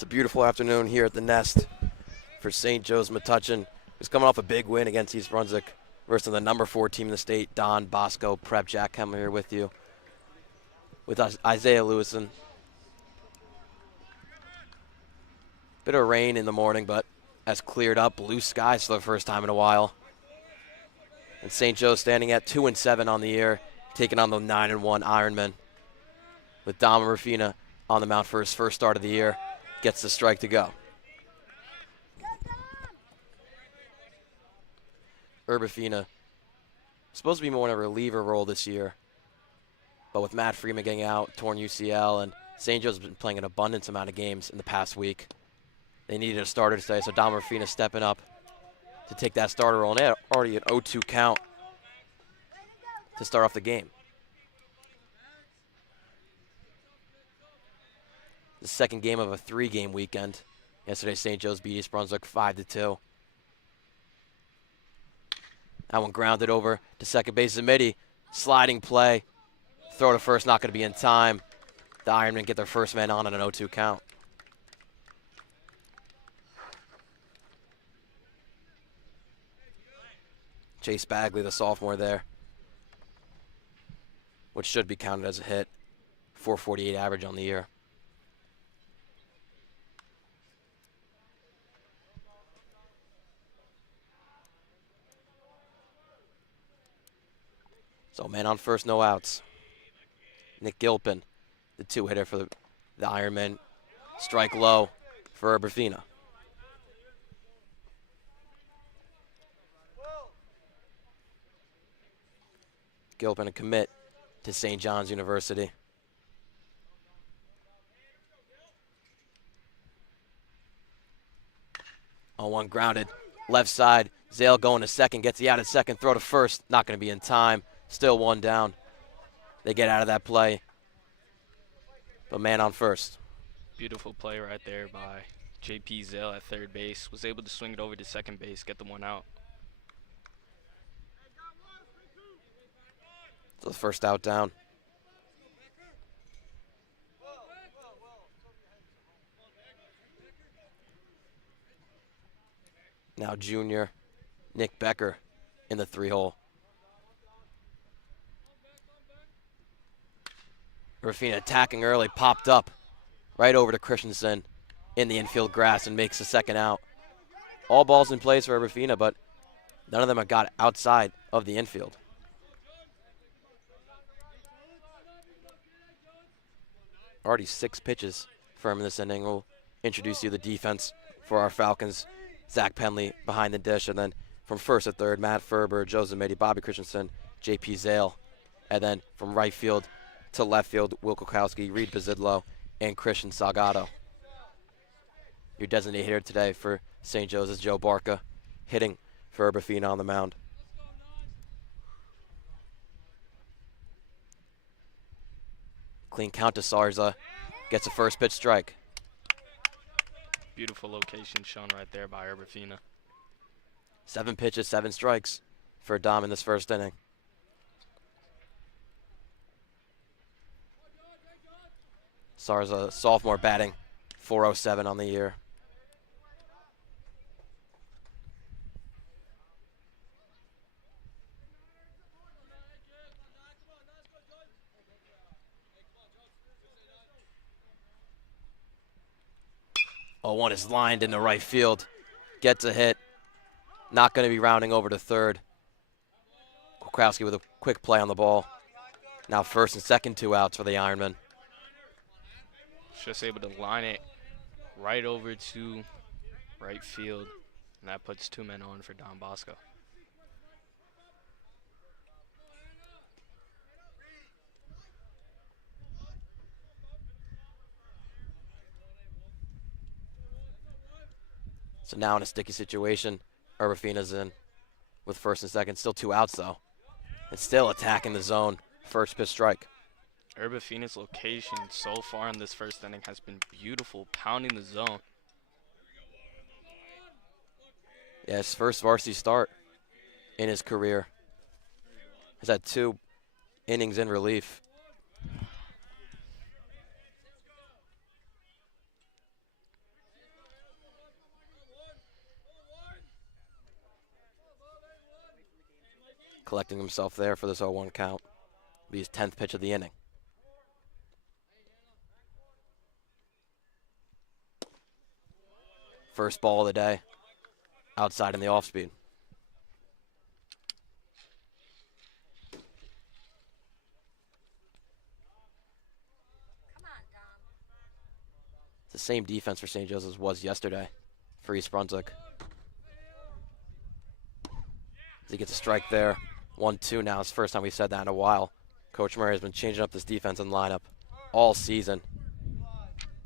It's a beautiful afternoon here at the Nest for St. Joe's Metuchen, who's coming off a big win against East Brunswick versus the number 4 team in the state, Don, Bosco, Prep, Jack Kemmler here with you, with us, Isaiah Lewison. Bit of rain in the morning, but has cleared up. Blue skies for the first time in a while. And St. Joe's standing at 2-7 on the year, taking on the 9-1 Ironmen, with Dom Rafina on the mound for his first start of the year. Gets the strike to go. Urbafina supposed to be more in a reliever role this year, but with Matt Freeman getting out, torn UCL, and St. Joe's has been playing an abundance amount of games in the past week. They needed a starter today, so Dom Rafina stepping up to take that starter role, and they had already an 0-2 count to start off the game. The second game of a 3-game weekend. Yesterday, St. Joe's beat East Brunswick 5-2. That one grounded over to second base. Zamidi, sliding play. Throw to first, not going to be in time. The Ironmen get their first man on an 0-2 count. Chase Bagley, the sophomore there, which should be counted as a hit. 448 average on the year. So man on first, no outs. Nick Gilpin, the 2-hitter for the Ironmen. Strike low for Urbafina. Gilpin, a commit to St. John's University. On one grounded, left side. Zale going to second, gets the out at second, throw to first, not going to be in time. Still one down. They get out of that play, but man on first. Beautiful play right there by J.P. Zale at third base. Was able to swing it over to second base, get the one out. So the first out down. Now junior Nick Becker in the 3-hole. Rafina attacking early, popped up right over to Christensen in the infield grass and makes the second out. All balls in place for Rafina, but none of them have got outside of the infield. Already 6 pitches for him in this inning. We'll introduce you to the defense for our Falcons. Zach Penley behind the dish, and then from first to third, Matt Ferber, Joe Zamedi, Bobby Christensen, J.P. Zale. And then from right field to left field, Will Kukowski, Reed Bazidlo, and Christian Salgado. Your designated hitter today for St. Joe's is Joe Barca, hitting for Urbafina on the mound. Clean count to Sarza, gets a first pitch strike. Beautiful location shown right there by Urbafina. 7 pitches, 7 strikes for Dom in this first inning. Sarza, sophomore, batting .407 on the year. Oh, one is lined into right field. Gets a hit. Not going to be rounding over to third. Kukowski with a quick play on the ball. Now first and second, 2 outs for the Ironmen. Just able to line it right over to right field, and that puts 2 men on for Don Bosco. So now in a sticky situation, Urbafina's in with first and second. Still 2 outs, though. And still attacking the zone. First pitch strike. Urbafina's location so far in this first inning has been beautiful, pounding the zone. Yeah, his first varsity start in his career. He's had 2 innings in relief. collecting himself there for this 0-1 count. Be his 10th pitch of the inning. First ball of the day, outside in the off speed. It's the same defense for St. Joseph's was yesterday for East Brunswick. As he gets a strike there. 1-2 now. It's the first time we've said that in a while. Coach Murray has been changing up this defense and lineup all season.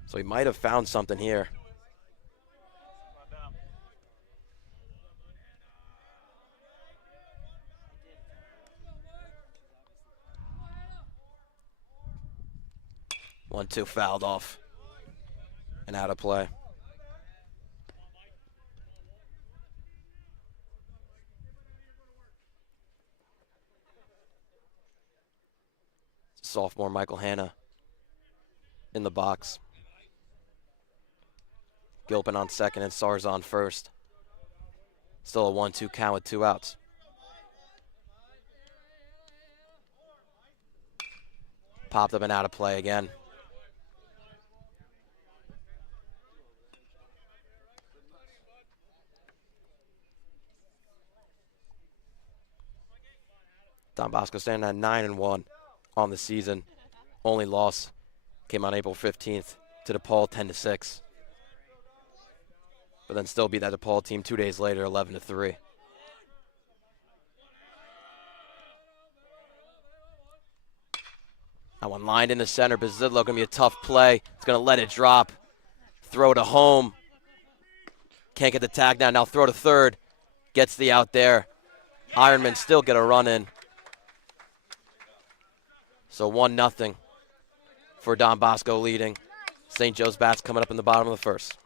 So he might have found something here. One, two, fouled off and out of play. Sophomore Michael Hanna in the box. Gilpin on second and Sars on first. Still a 1-2 count with 2 outs. Popped up and out of play again. Don Bosco standing at 9-1 on the season. Only loss came on April 15th to DePaul 10-6. But then still beat that DePaul team 2 days later 11-3. That one lined in the center. Bazidlo gonna be a tough play. It's gonna let it drop. Throw to home. Can't get the tag down. Now throw to third. Gets the out there. Ironmen still get a run in. So 1-0 for Don Bosco leading. St. Joe's bats coming up in the bottom of the first.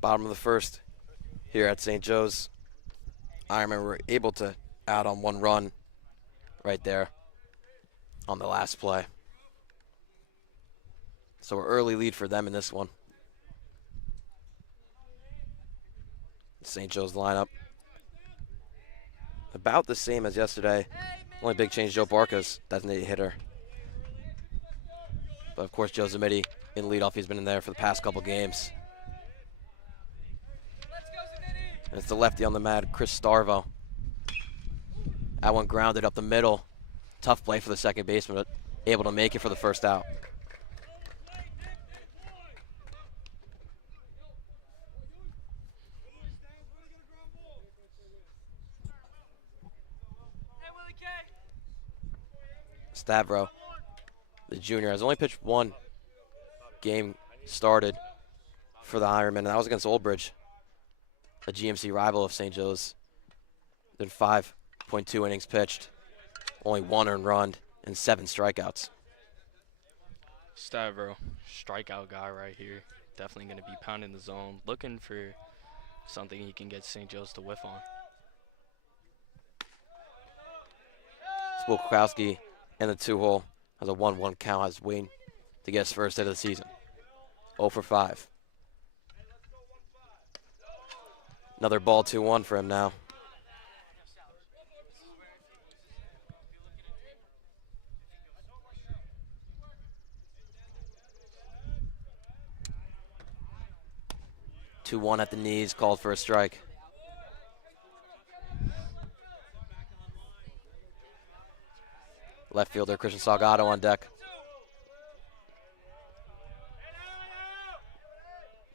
Bottom of the first here at St. Joe's. Ironmen were able to add on 1 run right there on the last play. So an early lead for them in this one. St. Joe's lineup about the same as yesterday. Only big change, Joe Barca's designated hitter. But of course, Joe Zamiti in leadoff. He's been in there for the past couple games. And it's the lefty on the mat, Chris Starvo. That one grounded up the middle. Tough play for the second baseman, but able to make it for the first out. Stavro, the junior, has only pitched one game started for the Ironmen, and that was against Old Bridge, a GMC rival of St. Joe's. Then 5.2 innings pitched, only 1 earned run, and 7 strikeouts. Stavro, strikeout guy right here. Definitely going to be pounding the zone, looking for something he can get St. Joe's to whiff on. Spolkowski in the 2-hole has a 1-1 count, has waiting to get his first hit of the season. 0 for 5. Another ball 2-1 for him now. Two-1 at the knees, called for a strike. Left fielder Christian Salgado on deck.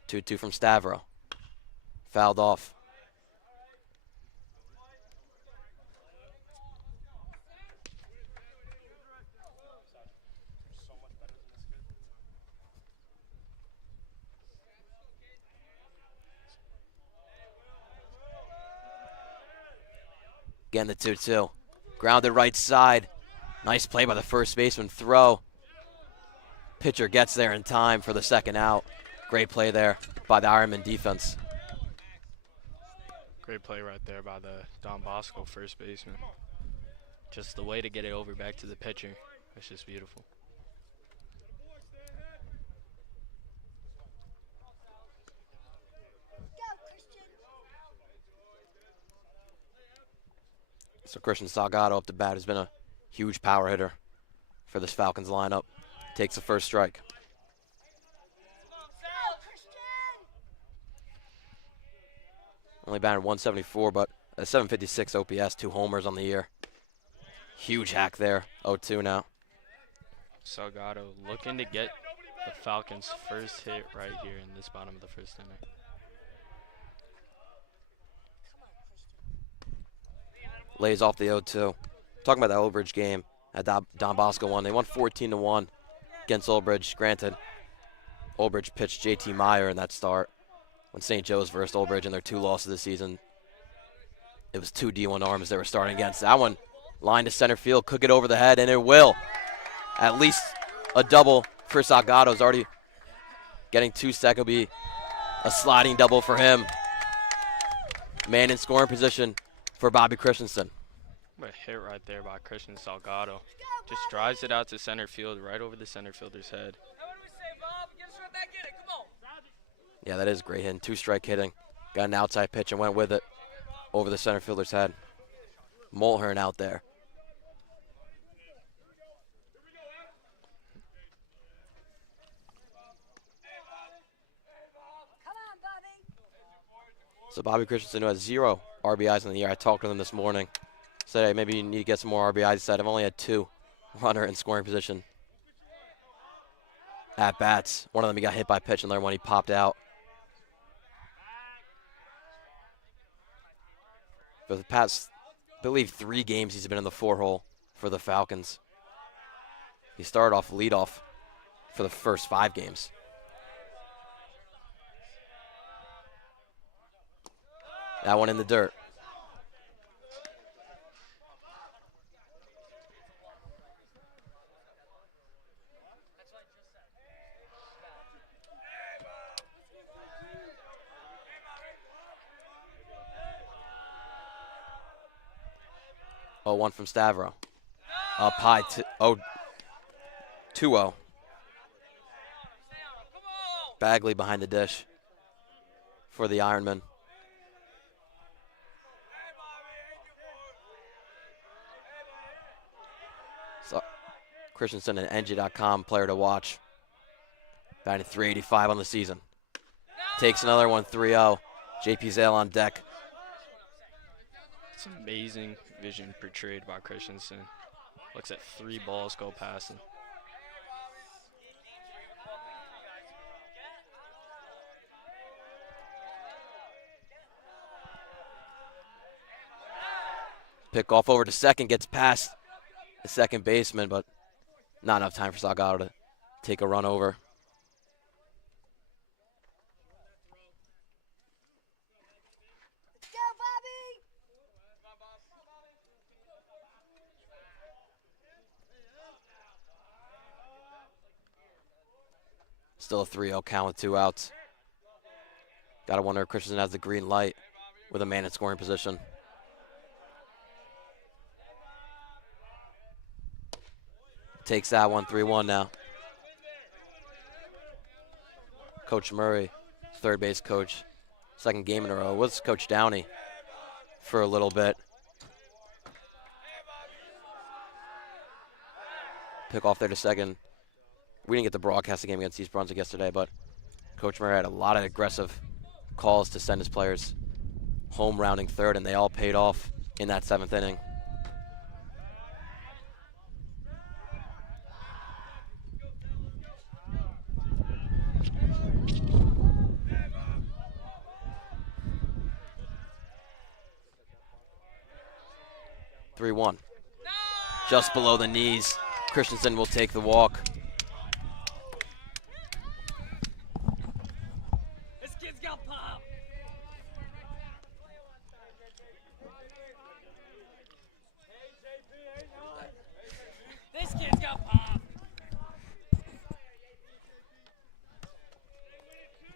2-2 from Stavro. Fouled off. Again, the 2-2. Grounded right side. Nice play by the first baseman. Throw. Pitcher gets there in time for the second out. Great play there by the Ironman defense. Great play right there by the Don Bosco first baseman. Just the way to get it over back to the pitcher. That's just beautiful. So Christian Salgado up to bat has been a huge power hitter for this Falcons lineup. Takes the first strike. Only batted 174, but a 756 OPS, 2 homers on the year. Huge hack there. 0-2 now. Salgado looking to get the Falcons' first hit right here in this bottom of the first inning. Lays off the 0-2. Talking about that Old Bridge game at Don Bosco won. They won 14-1 against Old Bridge. Granted, Old Bridge pitched JT Meyer in that start when St. Joe's versed Old Bridge in their 2 losses this season. It was 2 D1 arms they were starting against. That one line to center field, could get over the head, and it will. At least a double for Salgado's already getting 2 second. Will be a sliding double for him. Man in scoring position for Bobby Christensen. What a hit right there by Christian Salgado. Just drives it out to center field, right over the center fielder's head. Yeah, that is great hitting. 2-strike hitting. Got an outside pitch and went with it over the center fielder's head. Mulhern out there. So Bobby Christensen, who has 0 RBIs in the year, I talked with him this morning. Said, hey, maybe you need to get some more RBIs. He said, I've only had 2 runner in scoring position at bats. One of them he got hit by a pitch, and the other one he popped out. For the past, I believe, 3 games he's been in the 4-hole for the Falcons. He started off leadoff for the first 5 games. That one in the dirt. Oh, 1 from Stavro. Up high, 2-0. Bagley behind the dish for the Ironmen. So, Christensen and NG.com player to watch. Batting .385 on the season. Takes another one, 3-0. JP Zale on deck. It's amazing vision portrayed by Christensen. Looks at 3 balls go past him. Pick off over to second, gets past the second baseman, but Not enough time for Salgado to take a run over. Still a 3-0 count with 2 outs. Gotta wonder if Christensen has the green light with a man in scoring position. Takes that one, 3-1 now. Coach Murray, third base coach, second game in a row. Was Coach Downey for a little bit. Pick off there to second. We didn't get to broadcast the game against East Brunswick yesterday, but Coach Murray had a lot of aggressive calls to send his players home rounding third, and they all paid off in that 7th inning. No! 3-1. Just below the knees. Christensen will take the walk. This kid's got pop. This kid's got pop.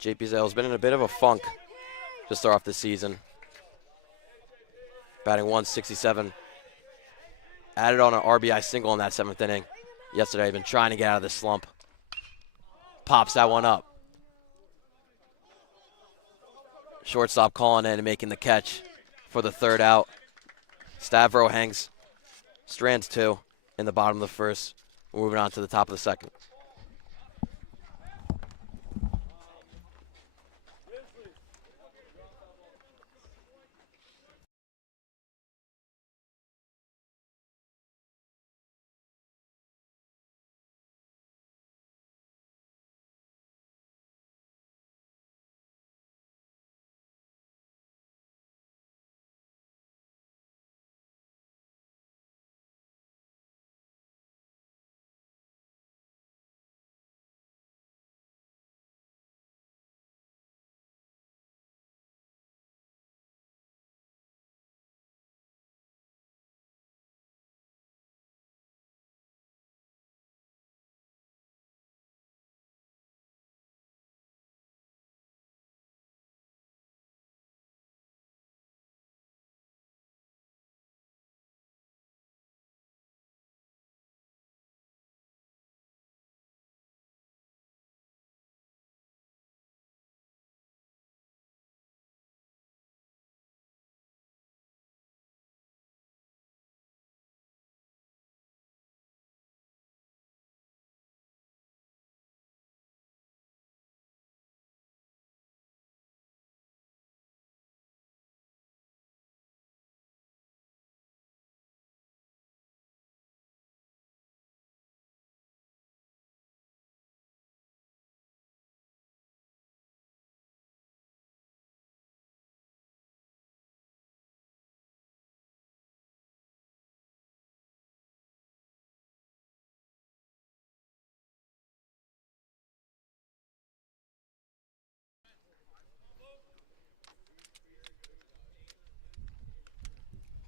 JP Zale's been in a bit of a funk to start off the season. Batting 167. Added on an RBI single in that 7th inning yesterday. Been trying to get out of this slump. Pops that one up. Shortstop calling in and making the catch for the 3rd out. Stavro hangs. Strands 2 in the bottom of the 1st. We're moving on to the top of the 2nd.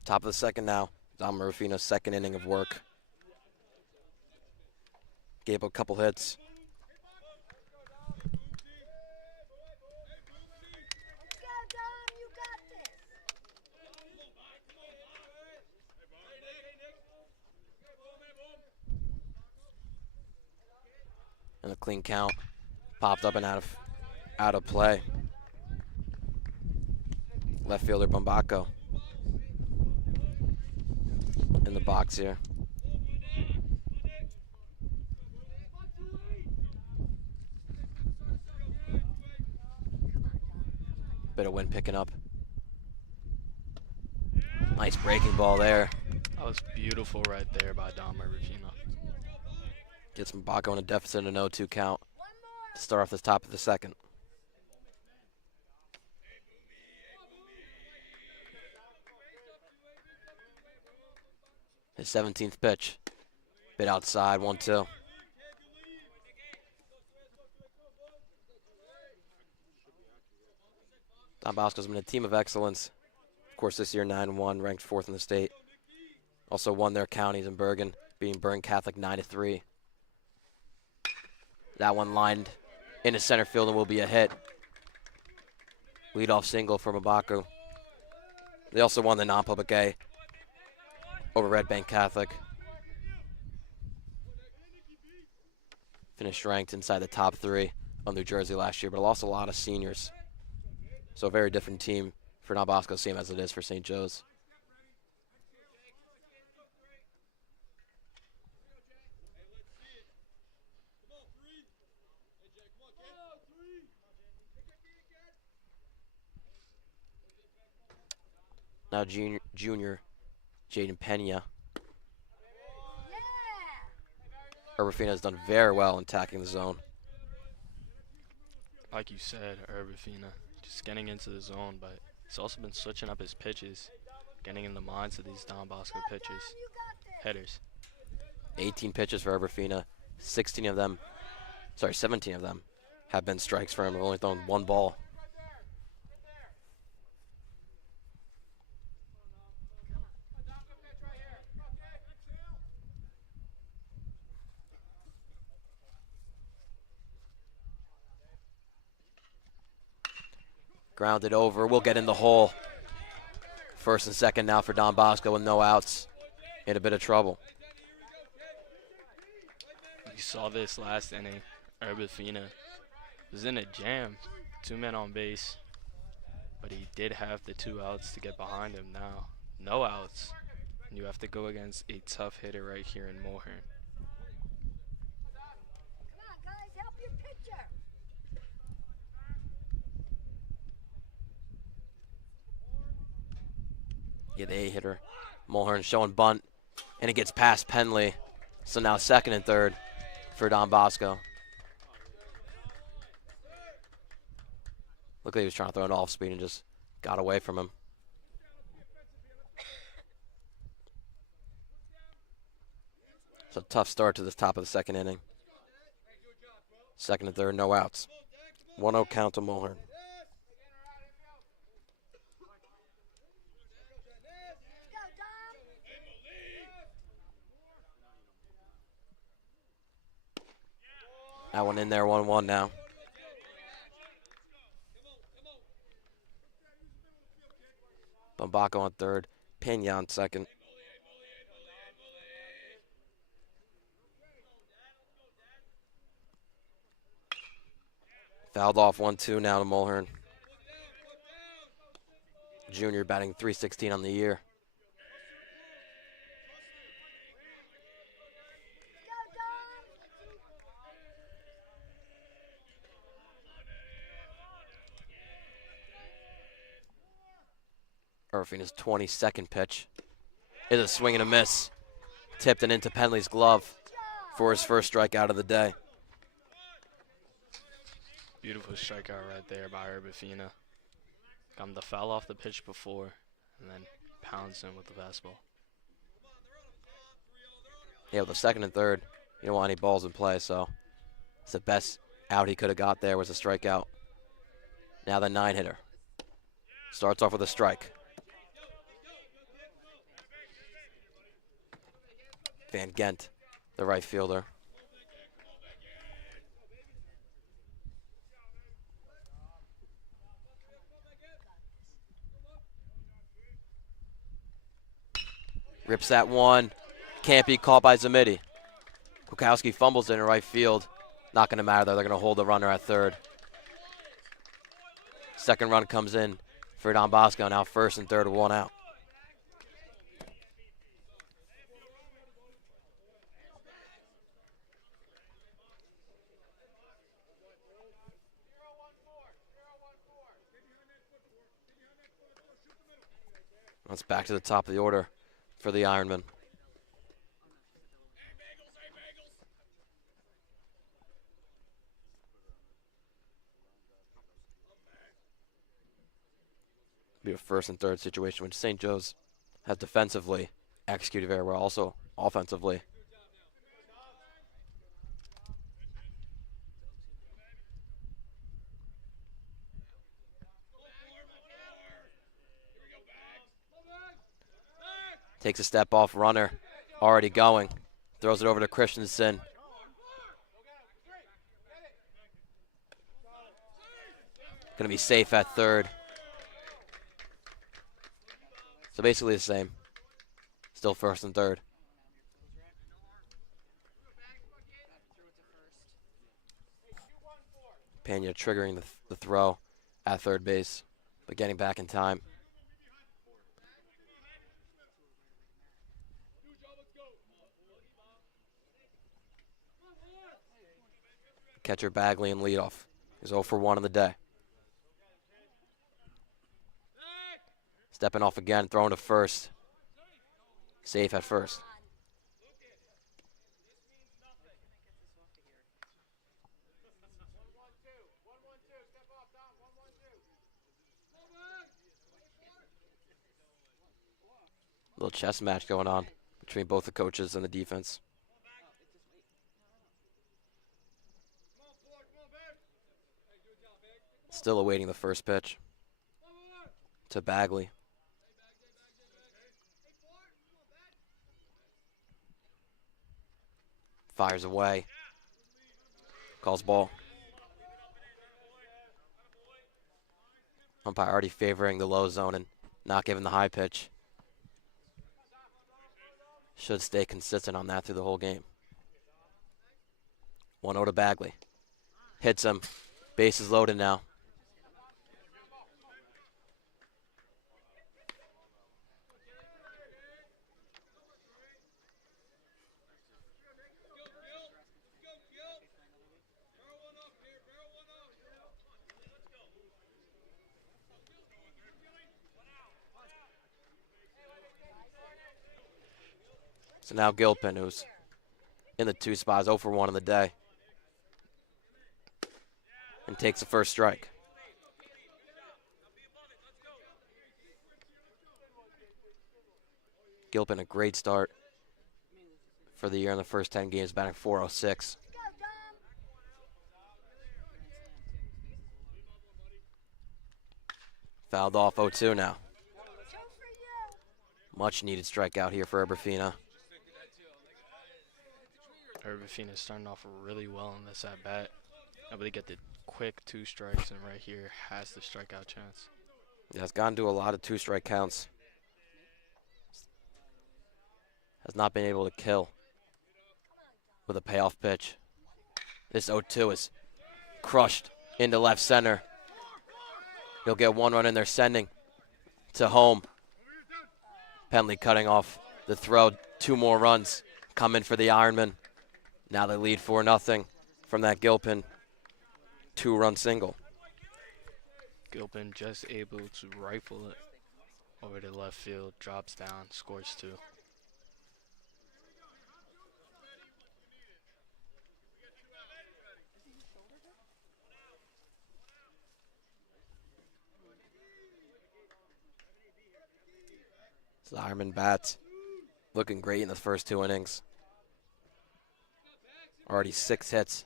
Top of the 2nd now. Dom Rufino's 2nd inning of work. Gave up a couple hits. And a clean count. Popped up and out of play. Left fielder Bombaco in the box here. Bit of wind picking up. Nice breaking ball there. That was beautiful right there by Dom Rufino. Gets Bombaco in a deficit, an 0-2 count to start off the top of the 2nd. His 17th pitch. Bit outside, 1-2. Don Bosco's been a team of excellence. Of course, this year 9-1, ranked 4th in the state. Also won their counties in Bergen, beating Bergen Catholic 9-3. That one lined into center field and will be a hit. Leadoff single for Mabaku. They also won the non-public A over Red Bank Catholic. Finished ranked inside the top 3 of New Jersey last year, but lost a lot of seniors. So a very different team for Don Bosco's team as it is for St. Joe's. Now junior Jaden Pena. Urbafina has done very well in attacking the zone. Like you said, Urbafina just getting into the zone, but he's also been switching up his pitches, getting in the minds of these Don Bosco hitters. 18 pitches for Urbafina. 17 of them have been strikes for him. He's only thrown one ball. Grounded over, we'll get in the hole. First and second now for Don Bosco with no outs. In a bit of trouble. You saw this last inning. Urbafina was in a jam. 2 men on base. But he did have the 2 outs to get behind him now. No outs. And you have to go against a tough hitter right here in Mulhern. Yeah, the A hitter. Mulhern showing bunt, and it gets past Penley. So now second and third for Don Bosco. Looked like he was trying to throw an off speed and just got away from him. So tough start to this top of the second inning. Second and third, no outs. 1-0 count to Mulhern. That one in there, 1-1 now. Bumbaco on third, Pena on second. Fouled off 1-2 now to Mulhern. Junior batting .316 on the year. Urbafina's 22nd pitch is a swing and a miss. Tipped and into Penley's glove for his first strikeout of the day. Beautiful strikeout right there by Urbafina. Got him the foul off the pitch before, and then pounds him with the fastball. Yeah, with the second and third, you don't want any balls in play, so it's the best out he could have got there was a strikeout. Now the 9-hitter. Starts off with a strike. Van Gent, the right fielder. Rips that one. Can't be caught by Zamiti. Kukowski fumbles it in right field. Not going to matter, though. They're going to hold the runner at third. Second run comes in for Don Bosco. Now first and third with 1 out. That's back to the top of the order for the Ironmen. Be a first and third situation, which St. Joe's has defensively executed very well. Also offensively, Takes a step off, runner already going. Throws it over to Christensen. Gonna be safe at third. So basically the same. Still first and third. Pena triggering the throw at third base, but getting back in time. Catcher Bagley in leadoff. He's 0 for 1 on the day. Stepping off again, throwing to first. Safe at first. Little chess match going on between both the coaches and the defense. Still awaiting the first pitch to Bagley. Fires away. Calls ball. Umpire already favoring the low zone and not giving the high pitch. Should stay consistent on that through the whole game. 1-0 to Bagley. Hits him. Bases loaded now. So now Gilpin, who's in the 2 spots, 0 for 1 on the day, and takes the first strike. Gilpin, a great start for the year in the first 10 games, batting .406. Fouled off 0-2 now. Much needed strikeout here for Eberfina. Eberfina starting off really well in this at bat. Able to get the quick 2 strikes, and right here has the strikeout chance. Yeah, it's gotten to a lot of 2-strike counts. Has not been able to kill with a payoff pitch. This 0-2 is crushed into left center. He'll get 1 run in there, sending to home. Penley cutting off the throw. 2 more runs coming for the Ironmen. Now they lead 4-0 from that Gilpin 2-run single. Gilpin just able to rifle it over to left field, drops down, scores 2. So Ironman bats looking great in the first 2 innings. Already 6 hits.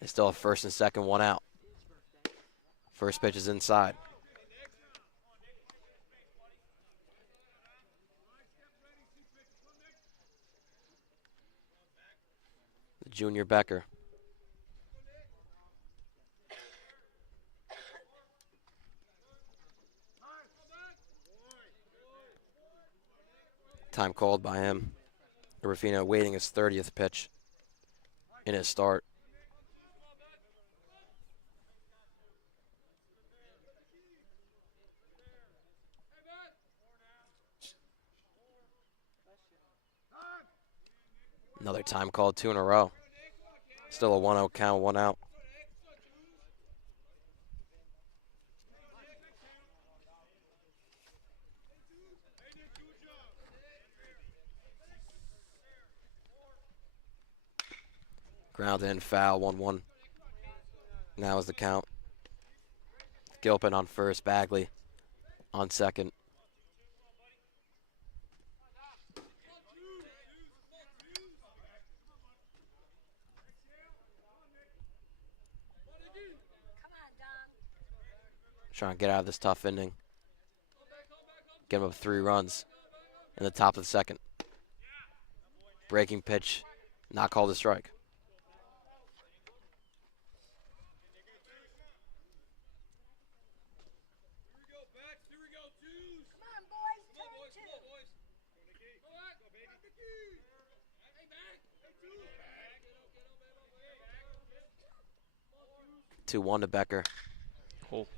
They still have first and second, 1 out. First pitch is inside. The junior Becker. Time called by him. Rufino waiting his 30th pitch in his start. Another time called, 2 in a row. Still a 1-0 count, 1 out. Ground in, foul, 1-1. Now is the count. Gilpin on first, Bagley on second. Trying to get out of this tough inning. Give him up 3 runs in the top of the second. Breaking pitch, not called a strike. Two one to Becker. Oh,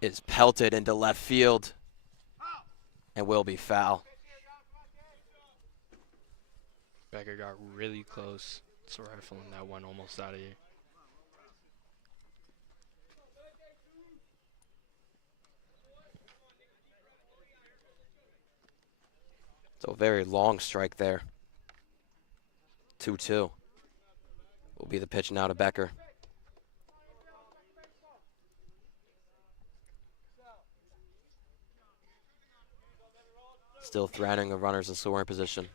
Is pelted into left field and will be foul. Becker got really close to rifling that one almost out of here. So a very long strike there. 2-2 will be the pitch now to Becker. Still threatening the runners in scoring position.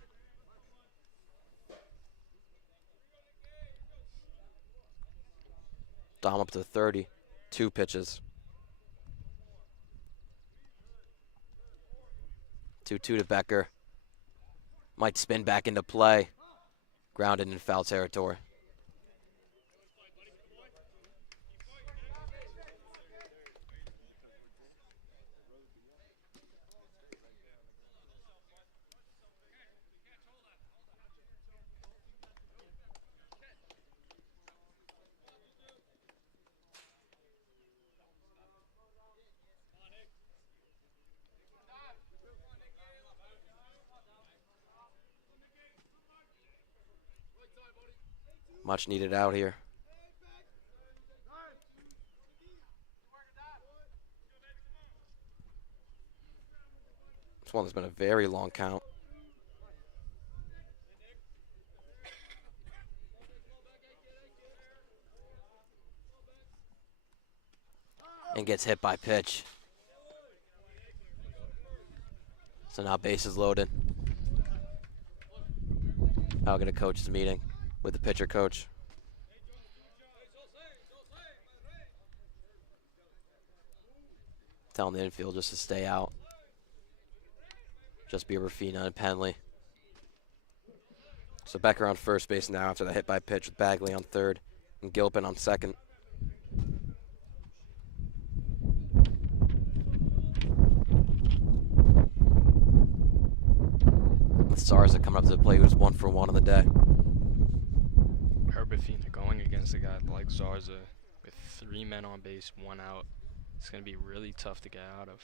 Dom up to 30. 2 pitches. 2-2 to Becker. Might spin back into play. Grounded in foul territory. Much needed out here. This one has been a very long count. And gets hit by pitch. So now bases loaded. I'll get a coach's meeting with the pitcher coach. Telling the infield just to stay out. Just be Rafina and Penley. So Becker on first base now after the hit by pitch with Bagley on third and Gilpin on second. With Sarza coming up to the plate, who's 1 for 1 on the day. Herbafina going against a guy like Zarza with 3 men on base, 1 out. It's going to be really tough to get out of.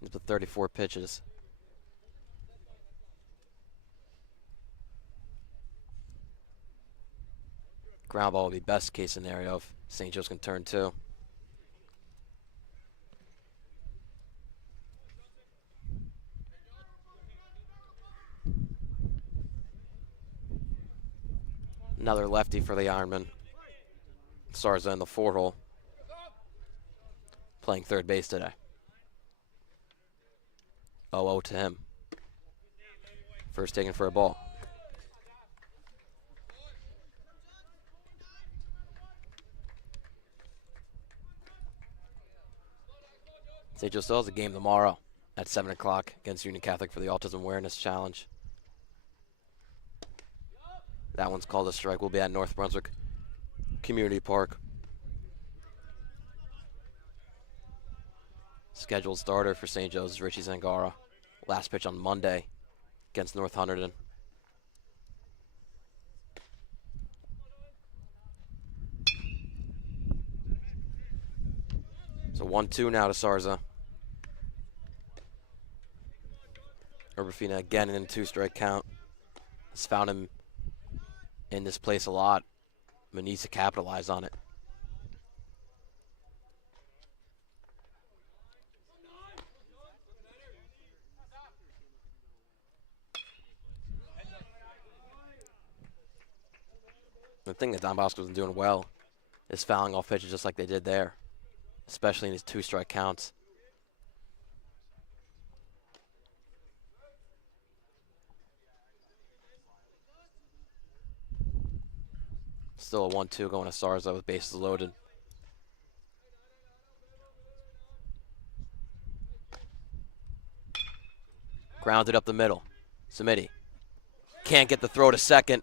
He's with 34 pitches. Ground ball would be best case scenario if St. Joe's can turn 2. Another lefty for the Ironmen. Sarza in the 4 hole. Playing third base today. 0-0 to him. First taken for a ball. St. Joe still has a game tomorrow at 7 o'clock against Union Catholic for the Autism Awareness Challenge. That one's called a strike. We'll be at North Brunswick Community Park. Scheduled starter for St. Joe's is Richie Zangara. Last pitch on Monday against North Hunterdon. So 1-2 now to Sarza. Urbafina again in a 2-strike count. Has found him in this place a lot, but needs to capitalize on it. The thing that Don Bosco isn't doing well is fouling off pitches just like they did there, especially in these 2-strike counts. Still a 1-2 going to Sarza with bases loaded. Grounded up the middle. Samiti can't get the throw to second.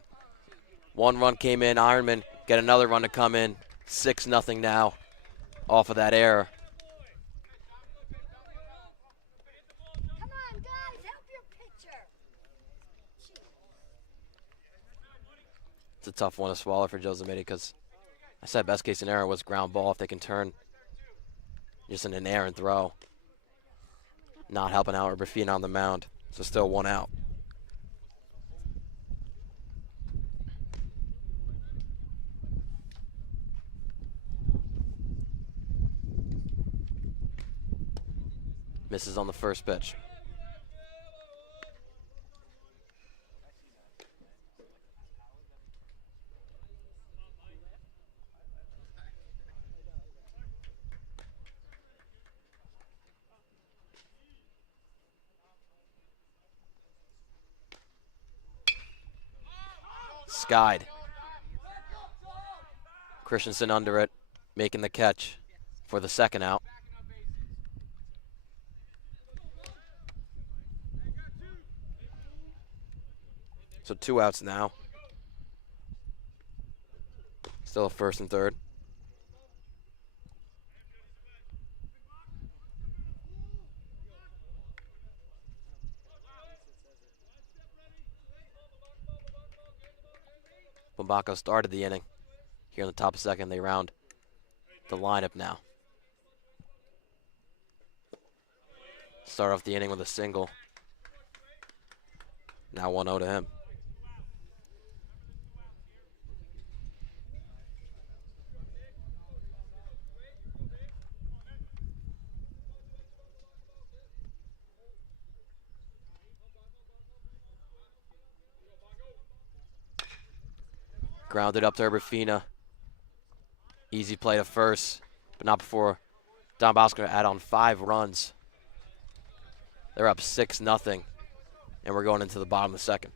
1 run came in. Ironmen get another run to come in. 6-0 now off of that error. Come on, guys, help your pitcher. It's a tough one to swallow for Joe Zamiti because I said best case scenario was ground ball if they can turn just an errant throw. Not helping out Urbafina on the mound. So still 1 out. Misses on the first pitch. Skied. Christensen under it, making the catch for the second out. So 2 outs now. Still a first and third. Bosco started the inning. Here in the top of second, they round the lineup now. Start off the inning with a single. Now 1-0 to him. Grounded up to Urbafina. Easy play to first, but not before Don Bosco add on 5 runs. They're up 6-0, and we're going into the bottom of the second.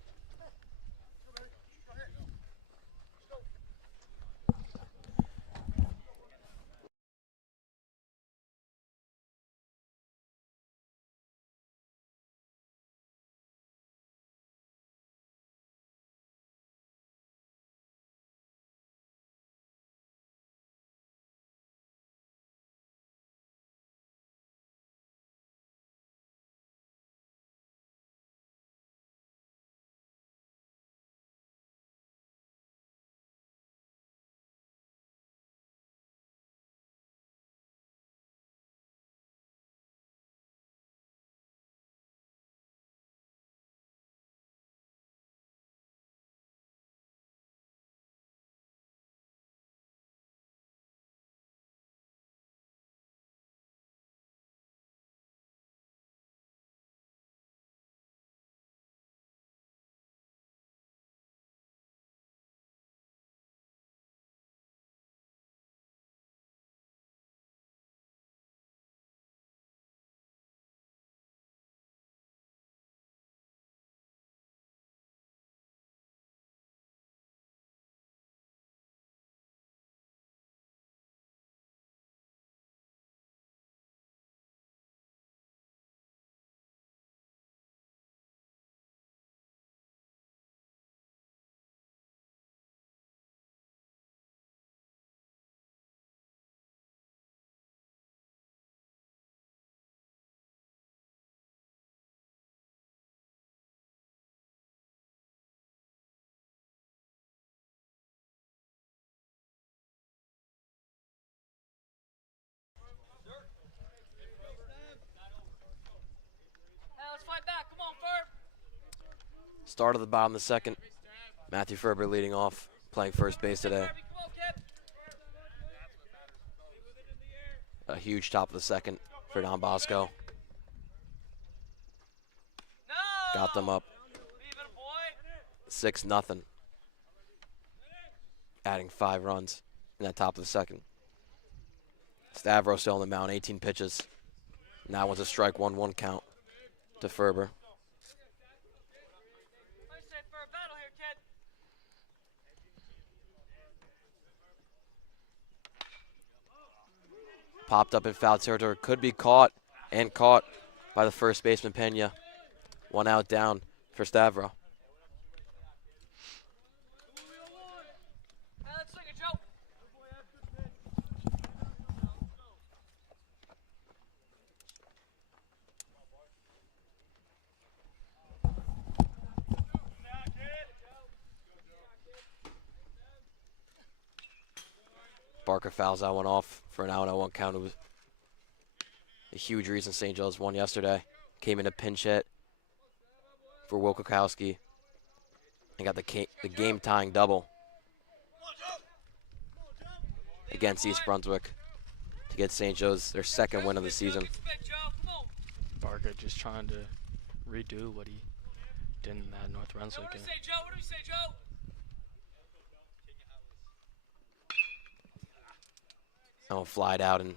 Hey, let's fight back. Come on, Ferb. Start of the bottom of the second. Matthew Ferber leading off, playing first base today. Come on, kid. A huge top of the second for Don Bosco. No. Got them up Leave it, boy. 6-0. Adding 5 runs in that top of the second. Stavros still on the mound, 18 pitches. Now one's a strike, 1-1 count to Ferber. Nice save for a battle here, kid. Popped up in foul territory. Could be caught and caught by the first baseman, Pena. 1 out down for Stavro. Hey, let's swing it, Joe. Barker fouls that one off for an out on 1 count. It was a huge reason St. Joe's won yesterday. Came in a pinch hit for Wilkowski and got the game-tying double against East Brunswick to get St. Joe's their second win of the season. Respect, Joe. Come on. Barker just trying to redo what he did in that North Joe, Brunswick what do game. we say, Joe? What do we say, Joe? That one flied out and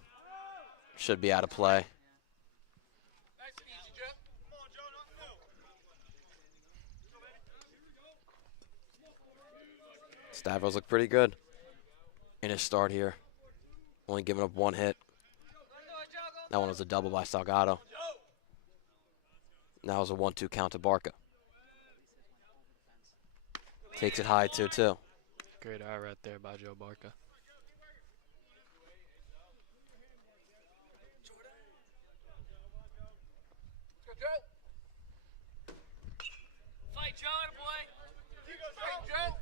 should be out of play. Nice and easy, Joe. Come on, Joe. Nothing new. Stavros looked pretty good in his start here. Only giving up 1 hit. That one was a double by Salgado. Now was a 1-2 count to Barca. Takes it high 2-2. Great eye right there by Joe Barca. Let's go, Joe. Fight, Joe, attaboy. Fight, Joe.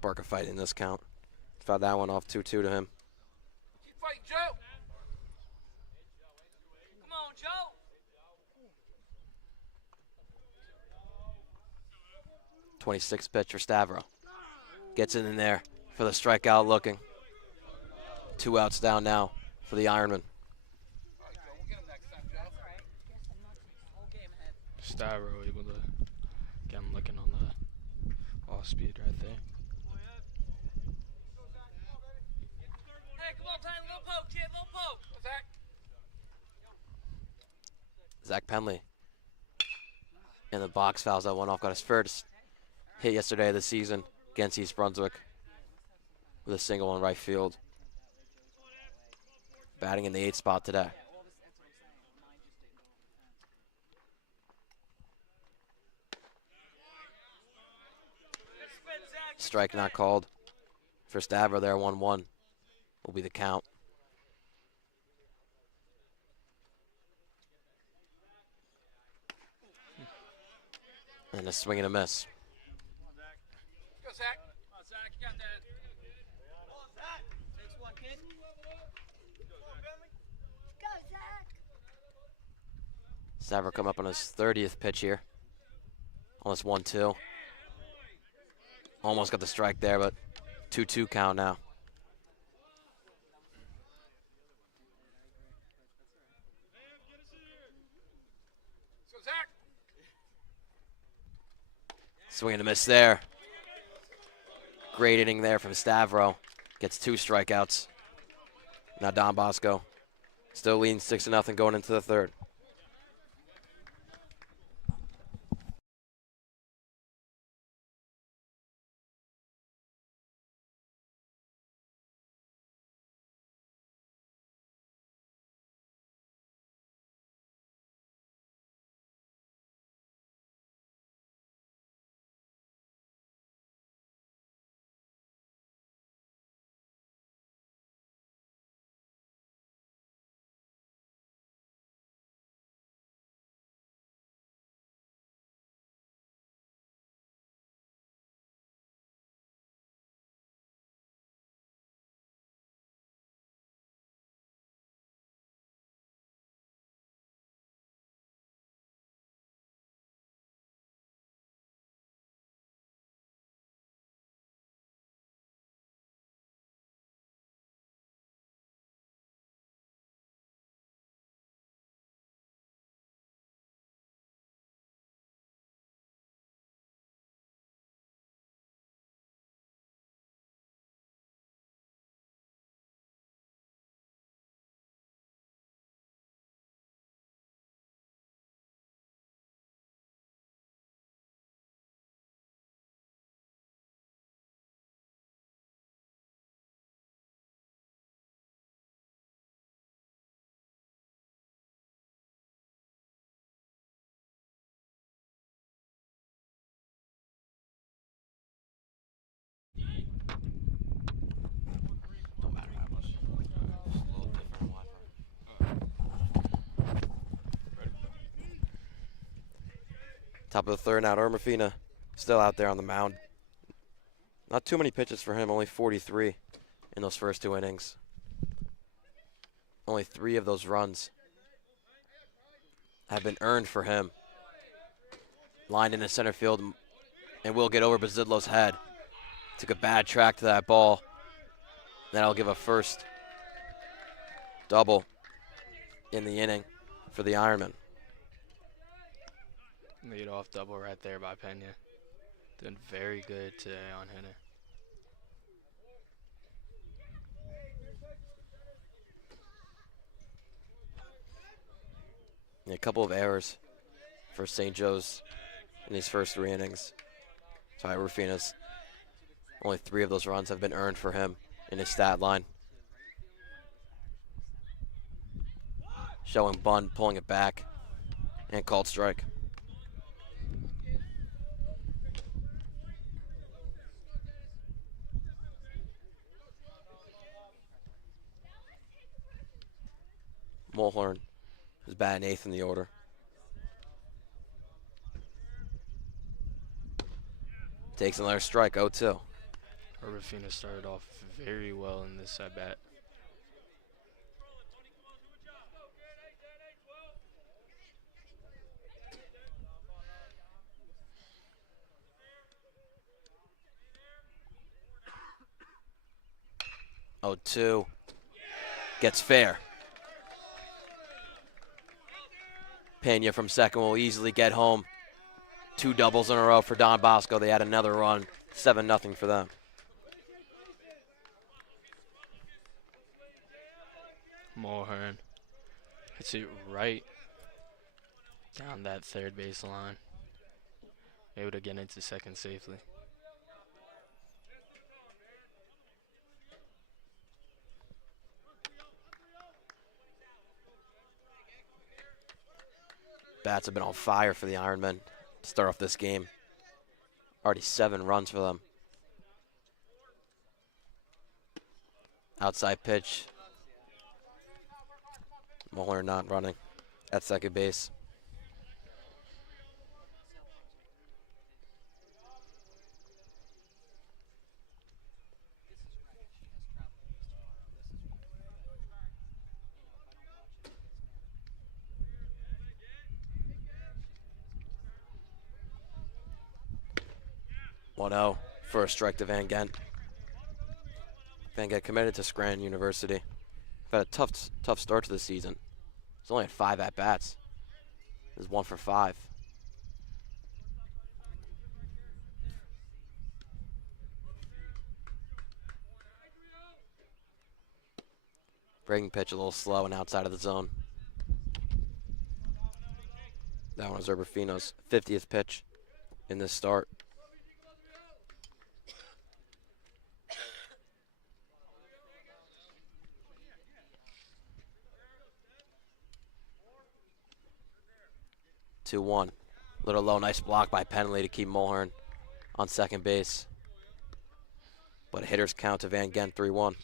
Barca fighting this count. Fouled that one off 2-2 to him. Keep fighting, Joe. Come on, Joe. 26 pitch for Stavro. Gets it in there for the strikeout looking. 2 outs down now for the Ironmen. Stavro able to get him looking on the off speed right there. Hey, come on, Tyler. Little poke, kid. Little poke. Zach. Zach Penley in the box fouls that one off. Got his first hit yesterday of the season against East Brunswick with a single in right field. Batting in the 8th spot today. Strike not called for Stavro there. 1-1 will be the count. And a swing and a miss. Go, Zach. Come on, Zach. You got that. Come on, Zach. Takes one, kid. Go, Zach. Stavro come up on his 30th pitch here. Almost 1-2. Almost got the strike there, but 2-2 count now. Let's go, Zach. Swing and a miss there. Great inning there from Stavro. Gets 2 strikeouts. Now Don Bosco still leading 6-0 going into the 3rd. Top of the third now. Urbafina still out there on the mound. Not too many pitches for him, only 43 in those first 2 innings. Only 3 of those runs have been earned for him. Lined into center field and will get over Bazidlo's head. Took a bad track to that ball. That'll give a first double in the inning for the Ironmen. Lead-off double right there by Pena. Doing very good today on hitting. And a couple of errors for St. Joe's in these first 3 innings. Sorry, Rufina's. Only 3 of those runs have been earned for him in his stat line. Showing bunt, pulling it back, and called strike. Mulhern is batting 8th in the order. Takes another strike, 0-2. Urbafina started off very well in this at-bat. Oh, 2. Gets fair. Pena from second will easily get home. 2 doubles in a row for Don Bosco. They had another run. 7-0 for them. Mulhern hits it right down that third base line. Able to get into second safely. Bats have been on fire for the Ironmen to start off this game. Already 7 runs for them. Outside pitch. Muller not running at second base. One-0 for a strike to Van Gent. Van Gent committed to Scranton University. Had a tough start to the season. He's only had 5 at-bats. He's 1 for 5. Breaking pitch a little slow and outside of the zone. That one was Urbafino's 50th pitch in this start. Two-one. Little low, nice block by Penley to keep Mulhern on second base. But a hitter's count to Van Gent, 3-1.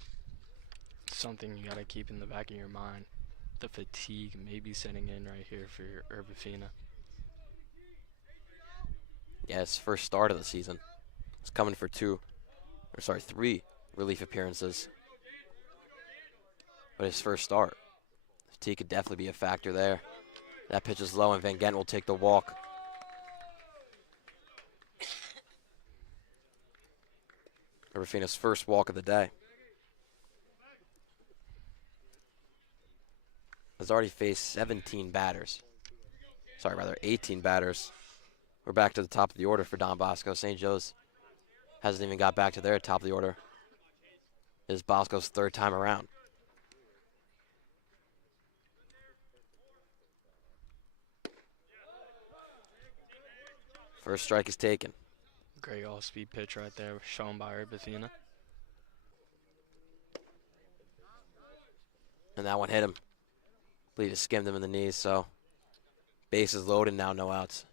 Something you got to keep in the back of your mind. The fatigue may be setting in right here for your Urbafina. Yeah, his first start of the season. He's coming for 3 relief appearances. But his first start. Fatigue could definitely be a factor there. That pitch is low, and Van Gent will take the walk. Urbafina's first walk of the day. Has already faced 18 batters. We're back to the top of the order for Don Bosco. St. Joe's hasn't even got back to their top of the order. It is Bosco's 3rd time around. First strike is taken. Great all-speed pitch right there, shown by Urbafina. And that one hit him. I believe it skimmed him in the knees, so bases loaded now, no outs.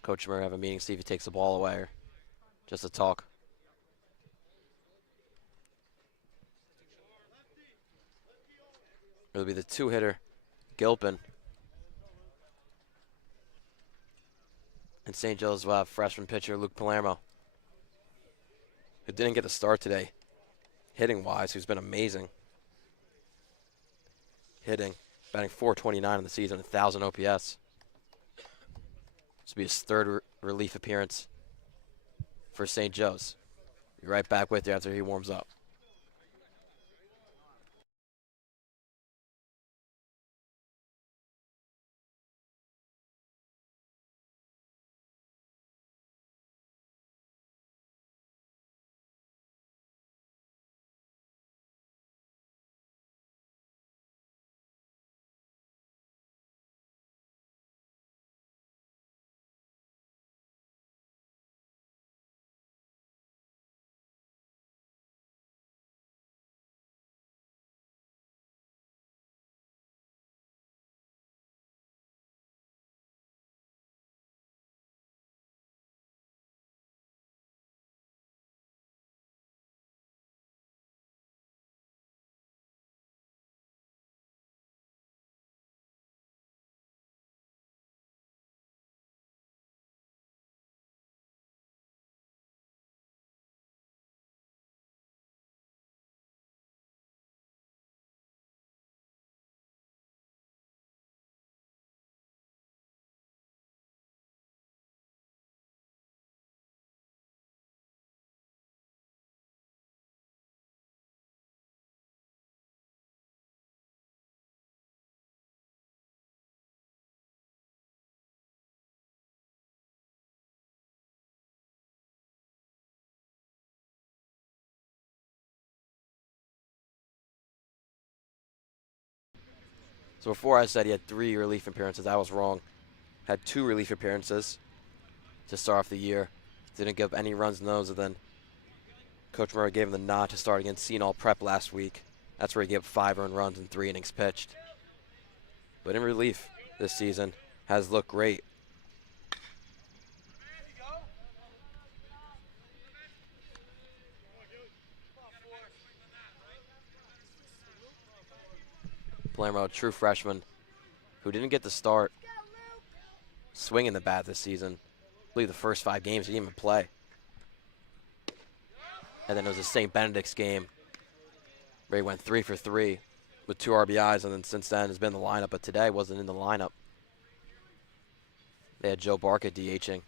Coach Murray have a meeting, see if he takes the ball away or just a talk. It'll be the 2-hitter, Gilpin. And St. Joe's will have freshman pitcher Luke Palermo, who didn't get the start today, hitting-wise, who's been amazing. Hitting, batting .429 in the season, 1,000 OPS. This will be his third relief appearance for St. Joe's. Be right back with you after he warms up. So before I said he had 3 relief appearances, I was wrong. Had 2 relief appearances to start off the year. Didn't give up any runs in those, and then Coach Murray gave him the nod to start against Seton Prep last week. That's where he gave up 5 earned runs in 3 innings pitched. But in relief this season, has looked great. Palermo, a true freshman, who didn't get the start swinging the bat this season. I believe the first 5 games he didn't even play. And then it was the St. Benedict's game where he went 3 for 3 with 2 RBIs, and then since then has been in the lineup, but today wasn't in the lineup. They had Joe Barca DHing.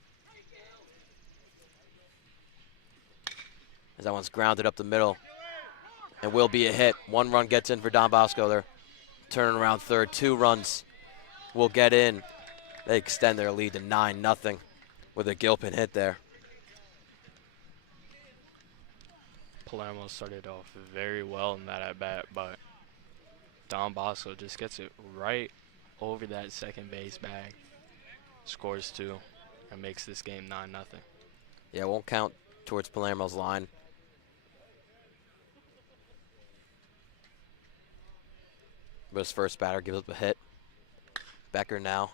As that one's grounded up the middle and will be a hit. 1 run gets in for Don Bosco. They're turning around third. 2 runs will get in. They extend their lead to 9-0 with a Gilpin hit there. Palermo started off very well in that at-bat, but Don Bosco just gets it right over that second base bag, scores 2, and makes this game 9-0. Yeah, it won't count towards Palermo's line. But his first batter gives up a hit. Becker now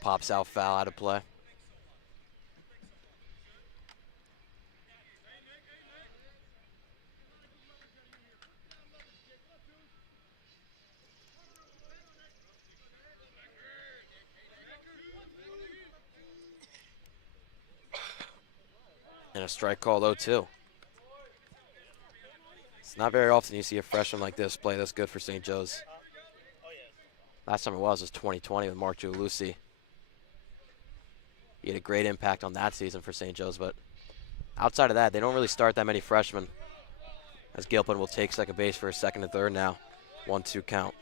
pops out foul out of play. And a strike call, 0-2. It's not very often you see a freshman like this play this good for St. Joe's. Last time it was 2020 with Mark Giuliucci. He had a great impact on that season for St. Joe's, but outside of that, they don't really start that many freshmen, as Gilpin will take second base for a second and third now. 1-2 count.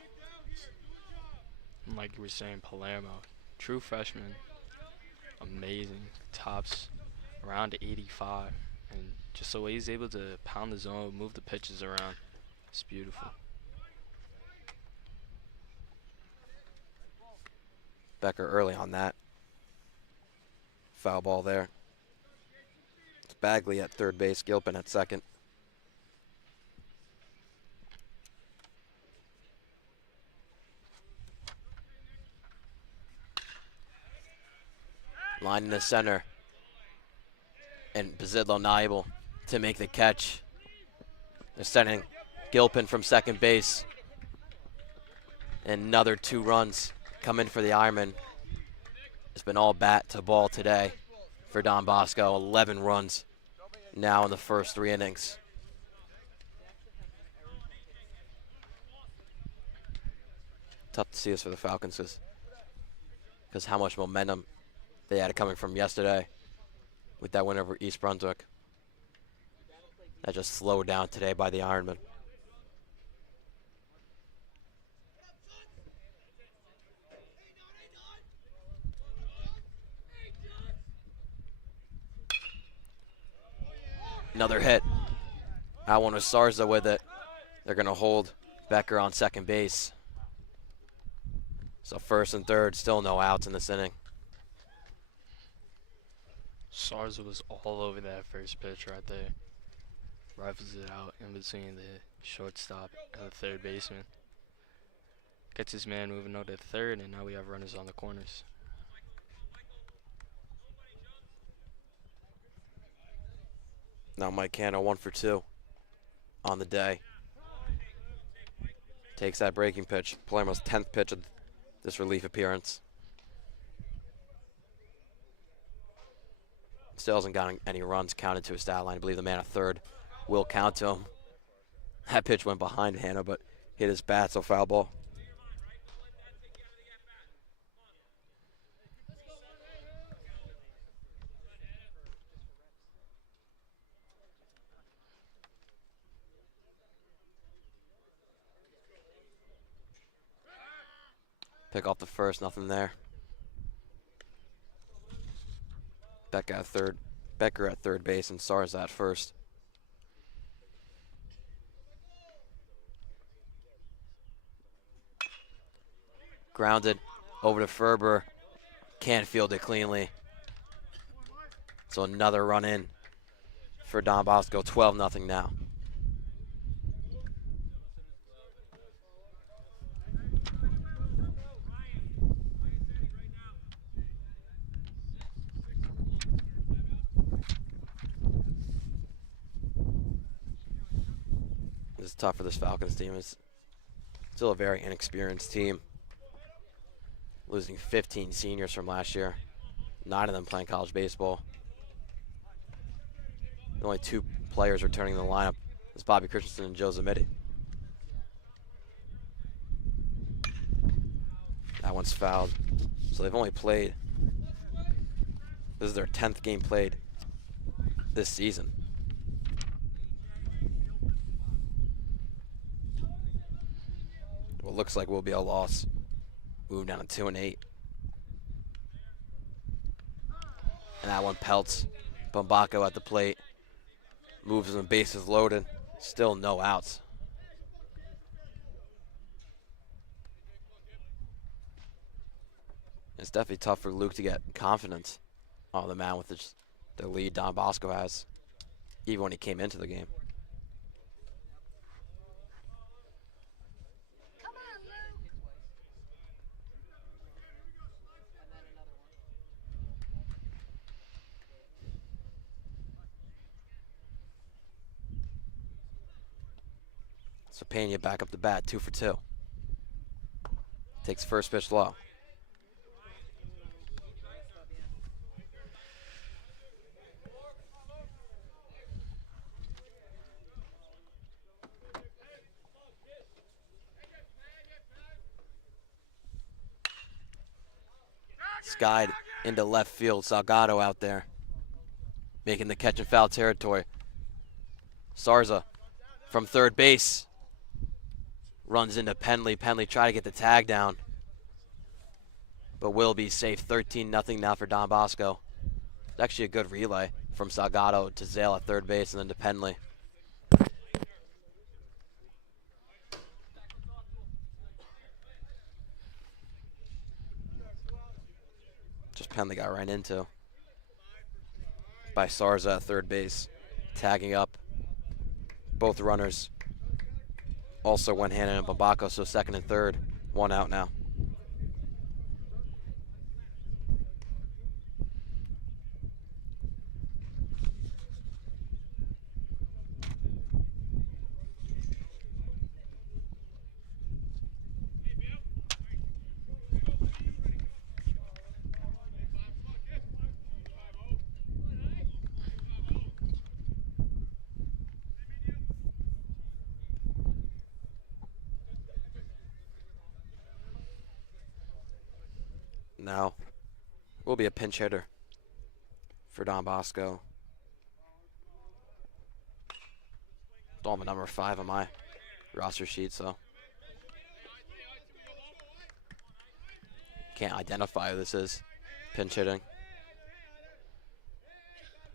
And like you were saying, Palermo, true freshman, amazing, tops around 85, and just the way he's able to pound the zone, move the pitches around, it's beautiful. Becker early on that. Foul ball there. It's Bagley at third base, Gilpin at second. Line in the center. And Bazidlo not able to make the catch. They're sending Gilpin from second base. And another 2 runs come in for the Ironmen. It's been all bat to ball today for Don Bosco. 11 runs now in the first 3 innings. Tough to see this for the Falcons because how much momentum they had coming from yesterday with that win over East Brunswick. That just slowed down today by the Ironmen. Another hit. That one was Sarza with it. They're going to hold Becker on second base. So first and third, still no outs in this inning. Sarza was all over that first pitch right there. Rifles it out in between the shortstop and the third baseman. Gets his man moving over to third, and now we have runners on the corners. Now Mike Cano 1 for 2 on the day. Takes that breaking pitch. Palermo's 10th pitch of this relief appearance. Still hasn't gotten any runs counted to his stat line. I believe the man at third will count to him. That pitch went behind Hannah, but hit his bat, so foul ball. Pick off the first, nothing there. Becker at third base, and Sarza at first. Grounded over to Ferber. Can't field it cleanly. So another run in for Don Bosco. 12-0 now. This is tough for this Falcons team. It's still a very inexperienced team. Losing 15 seniors from last year. 9 of them playing college baseball. The only 2 players returning to the lineup is Bobby Christensen and Joe Zamiti. That one's fouled. So they've only played, this is their 10th game played this season. What looks like will be a loss. Move down to 2-8. And that one pelts Bumbaco at the plate. Moves him, bases loaded. Still no outs. It's definitely tough for Luke to get confidence on the mound with the lead Don Bosco has, even when he came into the game. So Pena back up the bat, 2 for 2. Takes first pitch low. Skied into left field. Salgado out there, making the catch in foul territory. Sarza from third base. Runs into Penley. Penley try to get the tag down, but will be safe. 13-0 now for Don Bosco. It's actually a good relay from Salgado to Zale at third base and then to Penley. Just Penley got ran into by Sarza at third base, tagging up both runners. Also went Hannon and Bumbaco, so second and third. 1 out now. Now will be a pinch hitter for Don Bosco. Don't have a number 5 on my roster sheet, so can't identify who this is. Pinch hitting.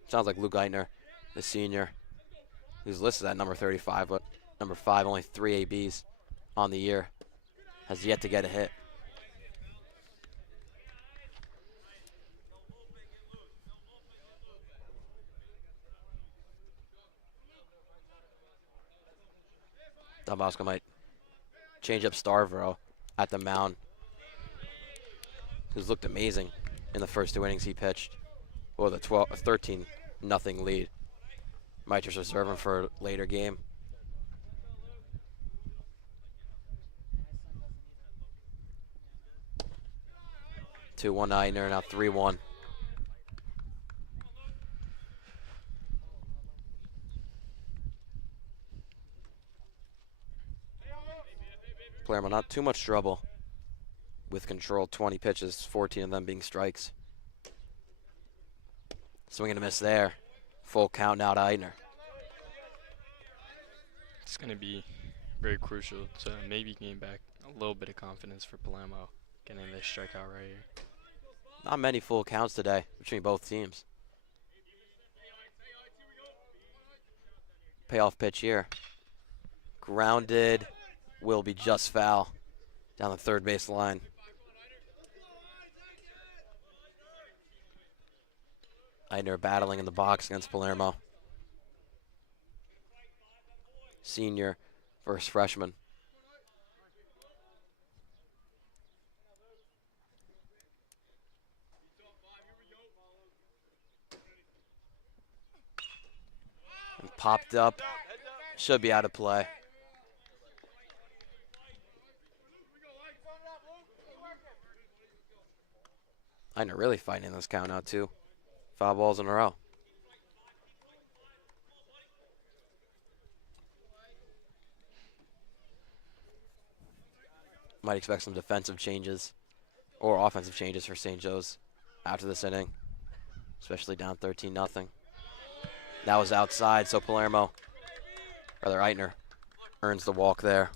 Sounds like Luke Eitner, the senior, who's listed at number 35, but number 5, only 3 ABs on the year, has yet to get a hit. Don Bosco might change up Starvero at the mound, who's looked amazing in the first 2 innings he pitched. Well, the 13-0 lead. Might just reserve him for a later game. Two 1 Eitner, now 3-1. Palermo not too much trouble with control. 20 pitches, 14 of them being strikes. Swing and a miss there. Full count now to Eitner. It's going to be very crucial to maybe gain back a little bit of confidence for Palermo getting this strikeout right here. Not many full counts today between both teams. Payoff pitch here. Grounded. Will be just foul down the third base line. Eitner battling in the box against Palermo. Senior versus freshman. And popped up. Should be out of play. Eitner really fighting this count out too. 5 balls in a row. Might expect some defensive changes or offensive changes for St. Joe's after this inning, especially down 13-0. That was outside, so Palermo, rather Eitner, earns the walk there.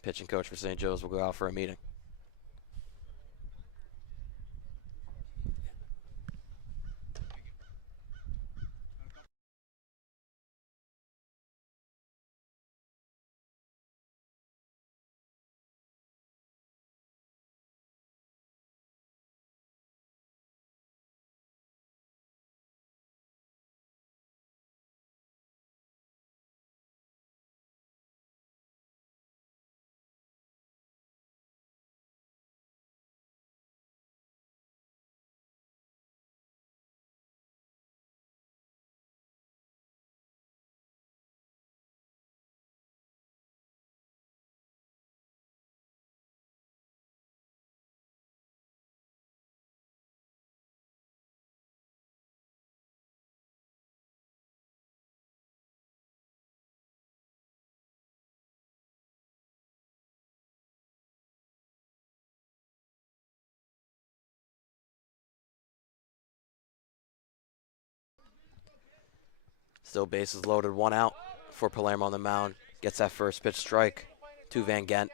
Pitching coach for St. Joe's will go out for a meeting. Still bases loaded, 1 out for Palermo on the mound. Gets that first pitch strike to Van Gent.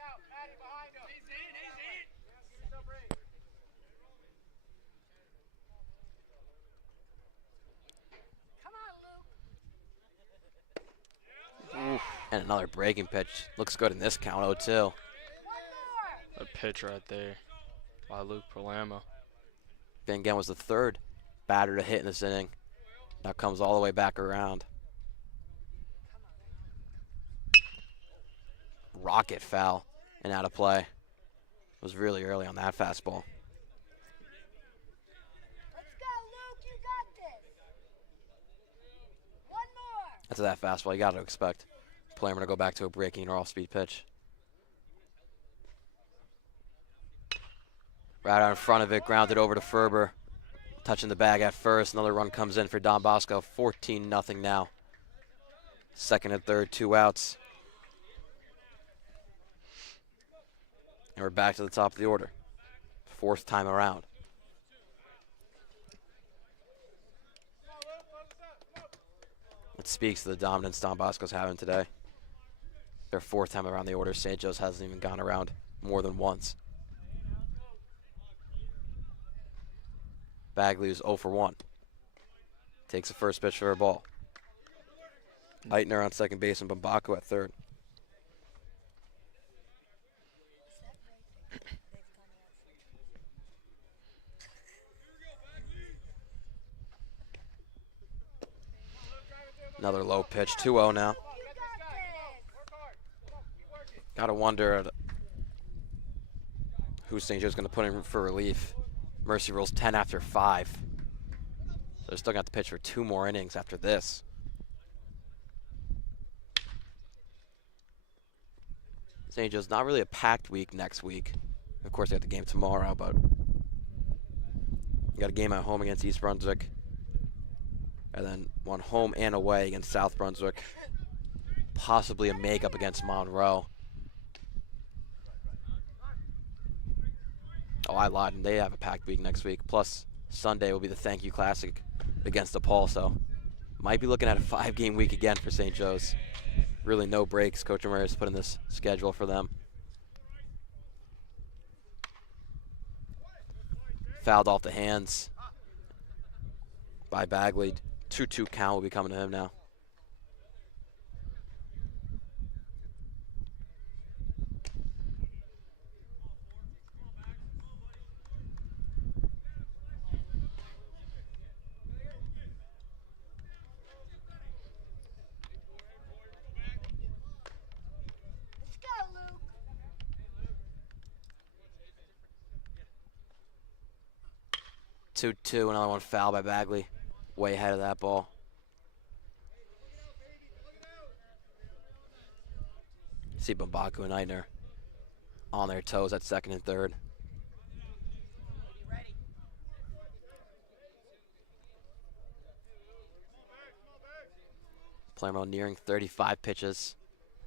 And another breaking pitch. Looks good in this count, 0-2. A pitch right there by Luke Palermo. Van Gent was the 3rd batter to hit in this inning. Now comes all the way back around. Rocket foul and out of play. Was really early on that fastball. Let's go, Luke. You got this. One more. That's that fastball. You got to expect Palermo to go back to a breaking or off-speed pitch. Right out in front of it, grounded over to Ferber. Touching the bag at first. Another run comes in for Don Bosco. 14-0 now. Second and third, 2 outs. And we're back to the top of the order. 4th time around. It speaks to the dominance Don Bosco's having today. Their 4th time around the order. St. Joe's hasn't even gone around more than once. Bagley is 0 for 1. Takes the first pitch for a ball. Eitner on second base and Bosco at third. Another low pitch, 2-0 now. Gotta wonder who St. Joe's gonna put in for relief. Mercy rules 10 after 5. So they're still got to pitch for 2 more innings after this. St. Joe's not really a packed week next week. Of course, they got the game tomorrow, but you got a game at home against East Brunswick, and then one home and away against South Brunswick. Possibly a makeup against Monroe. Oh, I lied, and they have a packed week next week. Plus, Sunday will be the Thank You Classic against DePaul, so might be looking at a 5-game week again for St. Joe's. Really no breaks. Coach Ramirez put in this schedule for them. Fouled off the hands by Bagley. 2-2 count will be coming to him now. Let's go, Luke. 2-2, another one foul by Bagley. Way ahead of that ball. See Bosco and Eitner on their toes at second and third. Palermo nearing 35 pitches.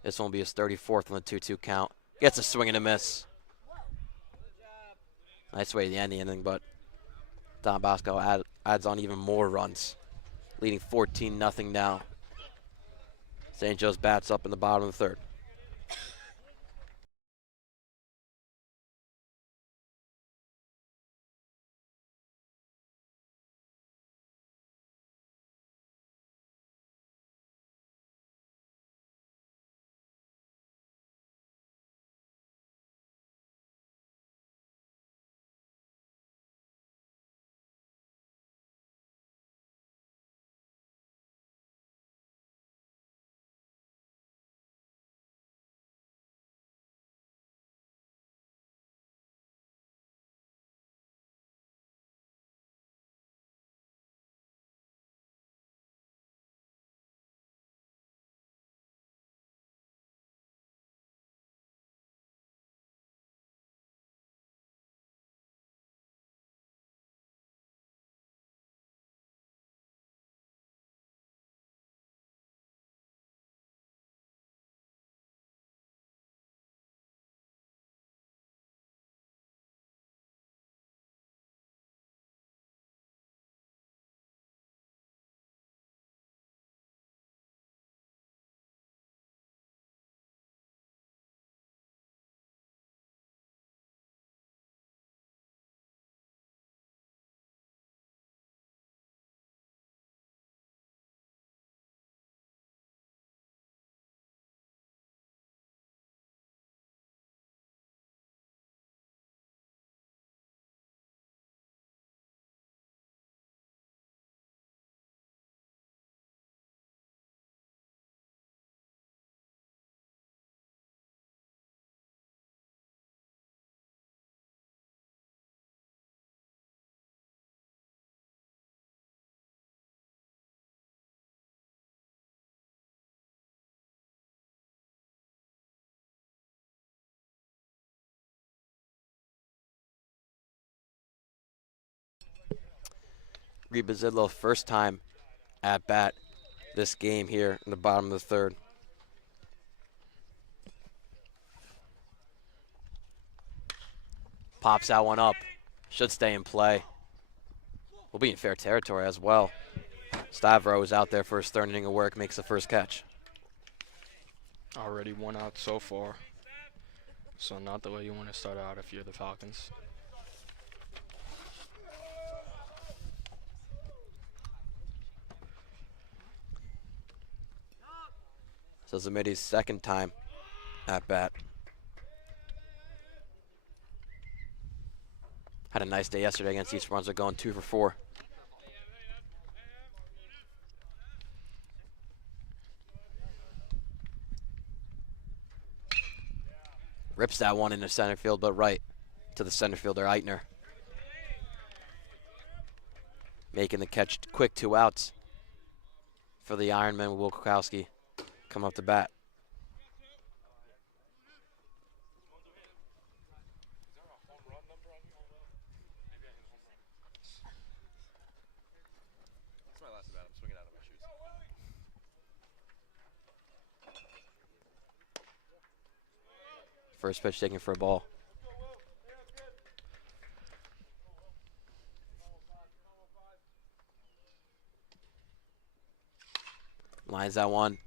This one will be his 34th on the 2-2 count. Gets a swing and a miss. Nice way to end the inning, but Don Bosco adds on even more runs, leading 14-0 now. St. Joe's bats up in the bottom of the third. Rebazillo first time at bat this game here in the bottom of the third. Pops that one up. Should stay in play. We'll be in fair territory as well. Stavro is out there for his third inning of work, makes the first catch. Already 1 out so far. So not the way you want to start out if you're the Falcons. So Zamidi's second time at bat. Had a nice day yesterday against East Brunswick, going 2 for 4. Rips that one into center field, but right to the center fielder, Eitner. Making the catch, quick 2 outs for the Ironmen with Will Kukowski come up to bat. First pitch taken for a ball. Lines that one.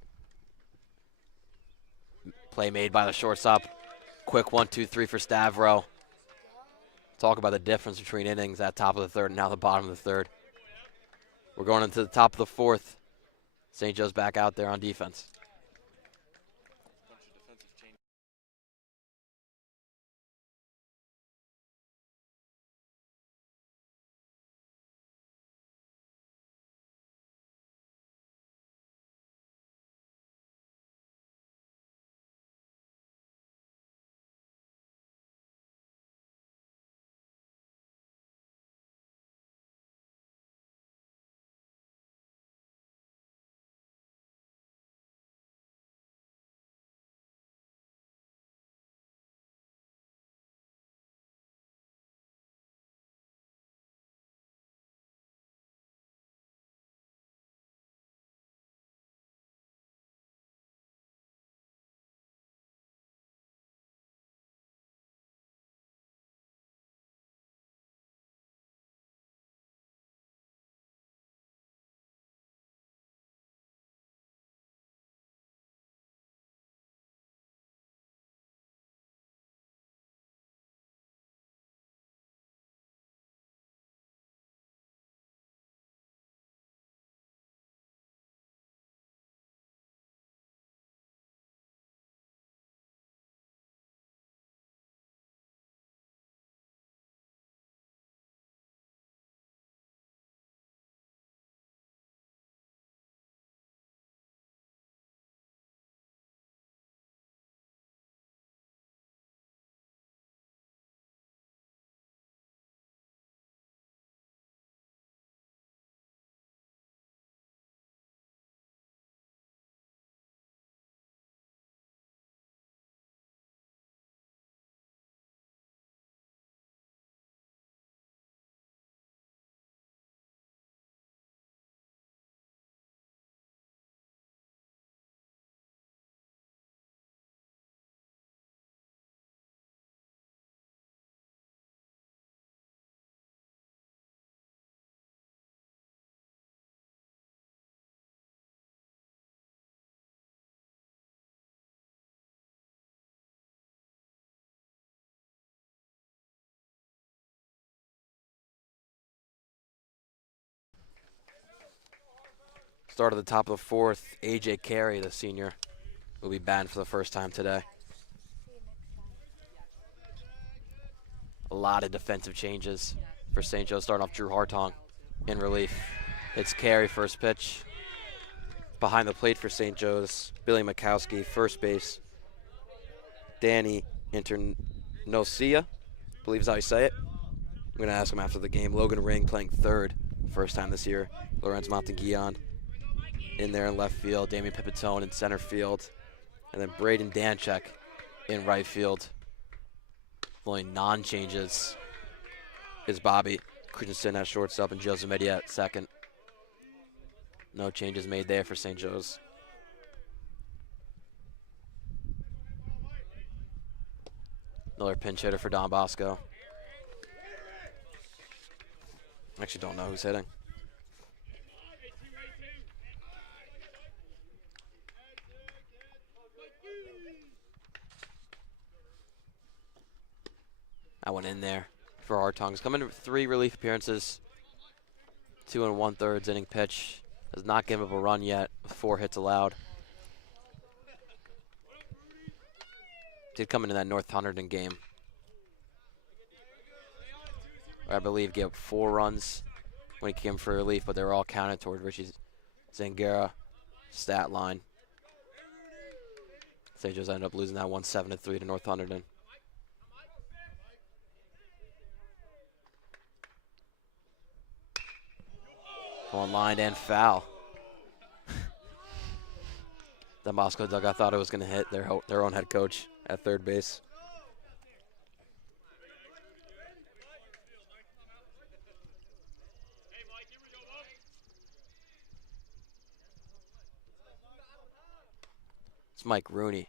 Play made by the shortstop. Quick 1-2-3 for Stavro. Talk about the difference between innings at top of the third and now the bottom of the third. We're going into the top of the fourth. St. Joe's back out there on defense. Start at the top of the fourth. A.J. Carey, the senior, will be banned for the first time today. A lot of defensive changes for St. Joe, starting off Drew Hartong in relief. It's Carey, first pitch. Behind the plate for St. Joe's, Billy Mikowski, first base. Danny Internocia, believe is how you say it. I'm going to ask him after the game. Logan Ring playing third, first time this year. Lorenz Montaguillon in there in left field. Damian Pipitone in center field. And then Braden Danchek in right field. Only non-changes is Bobby Christensen at shortstop and Joseph Media at second. No changes made there for St. Joe's. Another pinch hitter for Don Bosco. Actually, don't know who's hitting. That went in there for Hartong's. Coming to 3 relief appearances, 2 1/3 inning pitch. Has not given up a run yet, with 4 hits allowed. Did come into that North Hunterdon game, I believe gave up 4 runs when he came for relief, but they were all counted toward Richie Zangara stat line. St. Joe's ended up losing that one 7-3 to North Hunterdon. On line and foul. The Bosco dugout thought it was going to hit their own head coach at third base. It's Mike Rooney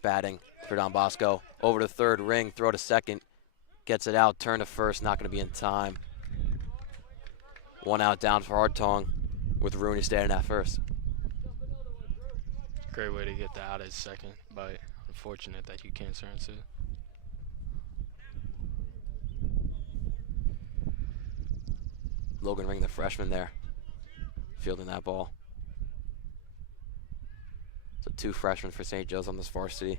batting for Don Bosco. Over to third, ring, throw to second. Gets it out, turn to first, not going to be in time. 1 out down for Hartong with Rooney standing at first. Great way to get the out at second, but unfortunate that you can't turn to. Logan Ring, the freshman there, fielding that ball. So 2 freshmen for St. Joe's on this varsity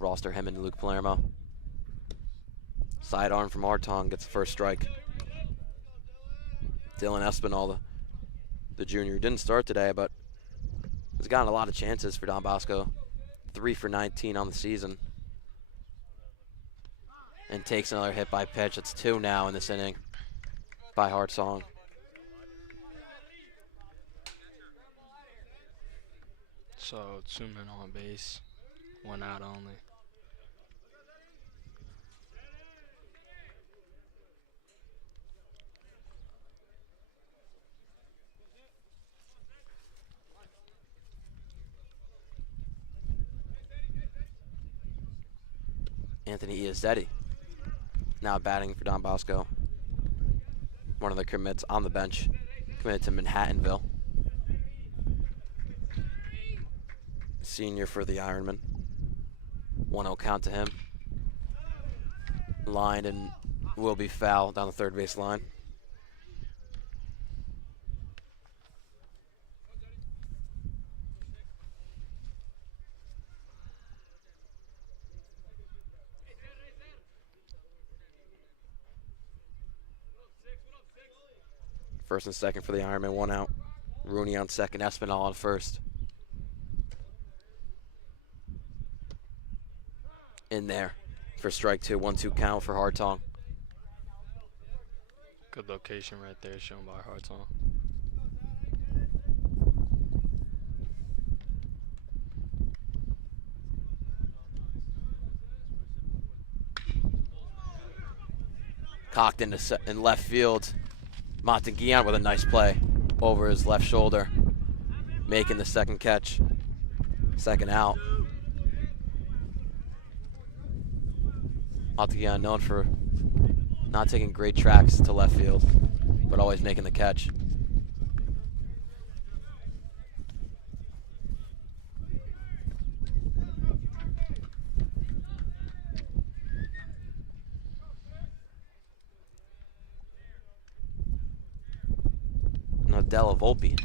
roster, him and Luke Palermo. Sidearm from Hartong gets the first strike. Dylan Espinal, the junior, didn't start today, but has gotten a lot of chances for Don Bosco. 3 for 19 on the season. And takes another hit by pitch. It's 2 now in this inning by Hartong. So 2 men on base, 1 out only. Anthony Iazzetti now batting for Don Bosco. One of the commits on the bench, committed to Manhattanville. Senior for the Ironmen. 1-0 count to him. Lined and will be foul down the third base line. First and second for the Ironmen, 1 out. Rooney on second, Espinal on first. In there for strike 2, 1-2 count for Hartong. Good location right there shown by Hartong. Cocked in left field. Monteguian with a nice play over his left shoulder, making the second catch. Second out. Monteguian known for not taking great tracks to left field, but always making the catch. Now Della Volpe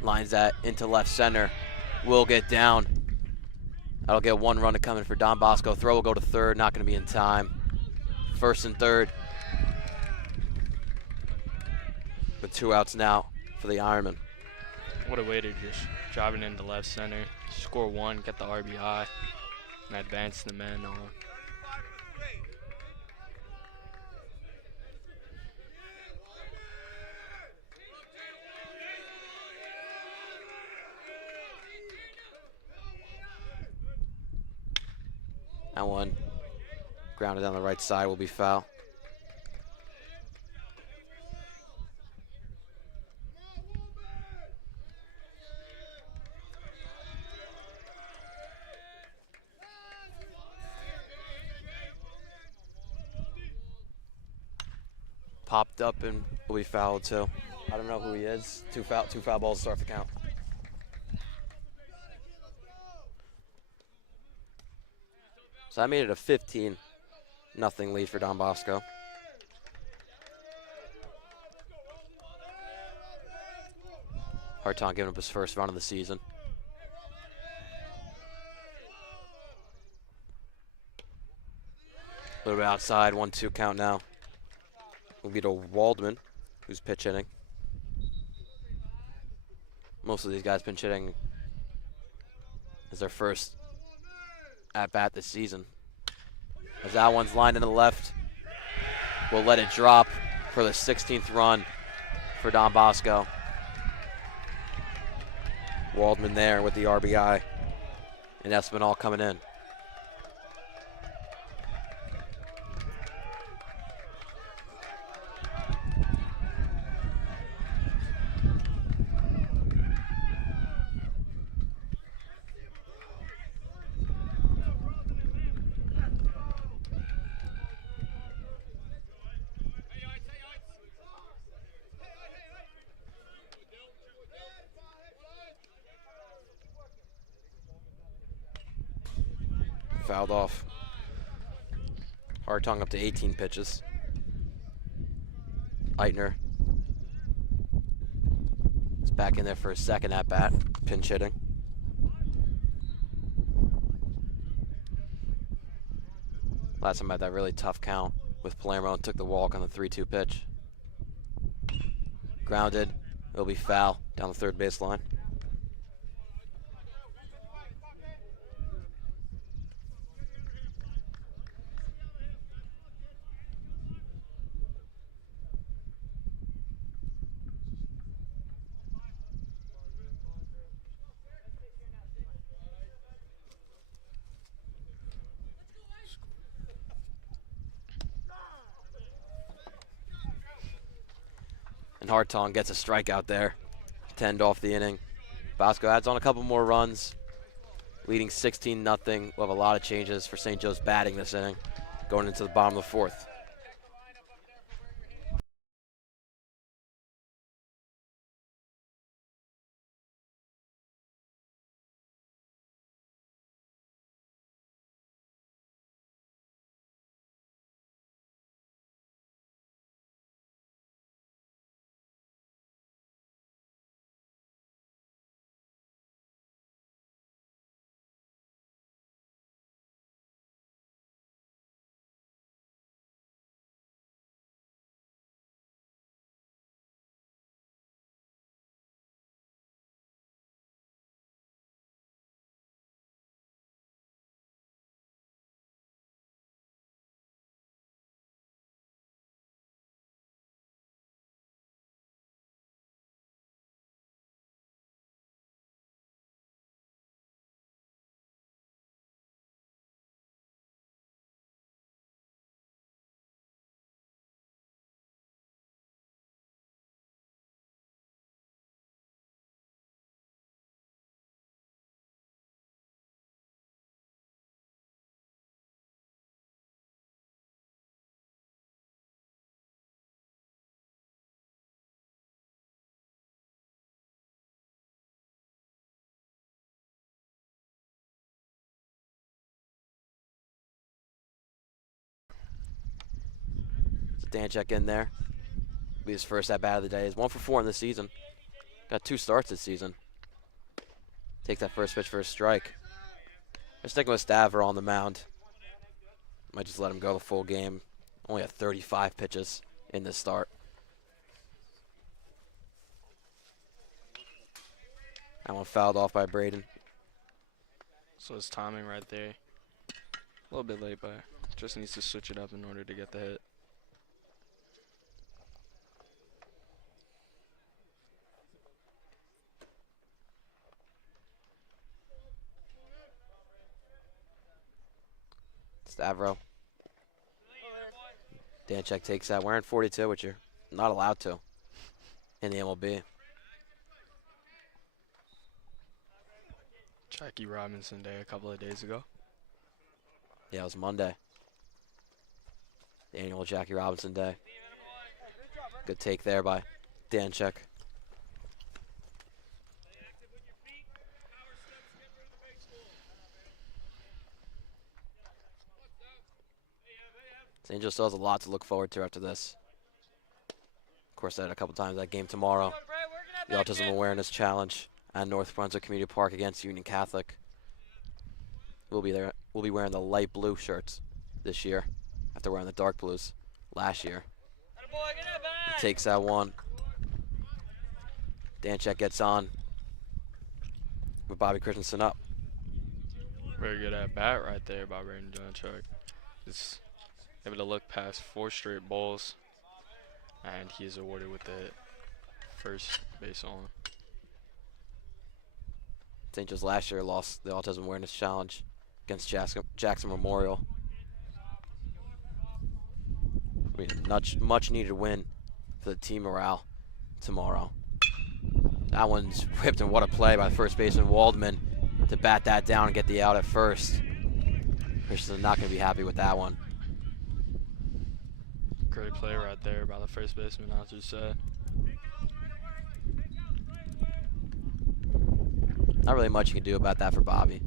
lines that into left center. Will get down. That'll get 1 run to come in for Don Bosco. Throw will go to third, not going to be in time. First and third. With 2 outs now for the Ironmen. What a way to just drive it into left center, score 1, get the RBI, and advance the men on. That one grounded down the right side will be foul. popped up and will be fouled too. I don't know who he is. Two foul balls to start the count. So I made it a 15-0 lead for Don Bosco. Hartung giving up his first run of the season. A little bit outside, 1-2 count now. Will be to Waldman, who's pitch hitting. Most of these guys pinch hitting as their first at bat this season. As that one's lined into the left, we'll let it drop for the 16th run for Don Bosco. Waldman there with the RBI, and Espinal coming in. Fouled off. Hartung up to 18 pitches. Eitner is back in there for his second at bat, pinch hitting. Last time I had that really tough count with Palermo and took the walk on the 3-2 pitch. Grounded. It'll be foul down the third baseline. And Hartung gets a strikeout there to end off the inning. Bosco adds on a couple more runs, leading 16-0. We'll have a lot of changes for St. Joe's batting this inning, going into the bottom of the fourth. Danchek in there. Be his first at bat of the day. He's 1 for 4 in this season. Got 2 starts this season. Takes that first pitch for a strike. They're sticking with Stavro on the mound. Might just let him go the full game. Only had 35 pitches in this start. That one fouled off by Braden. So his timing right there. A little bit late, but just needs to switch it up in order to get the hit. Stavro. Danchek takes that. Wearing 42, which you're not allowed to in the MLB. Jackie Robinson Day a couple of days ago. Yeah, it was Monday. The annual Jackie Robinson Day. Good take there by Danchek. St. Joe still has a lot to look forward to after this. Of course, I had a couple times that game tomorrow. The Autism Awareness Challenge at North Brunswick Community Park against Union Catholic. We'll be there. We'll be wearing the light blue shirts this year after wearing the dark blues last year. He takes that one. Danchek gets on with Bobby Christensen up. Very good at bat right there by Brandon Danchek. Just able to look past 4 straight balls, and he is awarded with the first base on. St. Joe's last year lost the Autism Awareness Challenge against Jackson Memorial. I mean, much needed win for the team morale tomorrow. That one's whipped, and what a play by first baseman Waldman to bat that down and get the out at first. Christensen not going to be happy with that one. Great play right there by the first baseman, as you said. Not really much you can do about that for Bobby.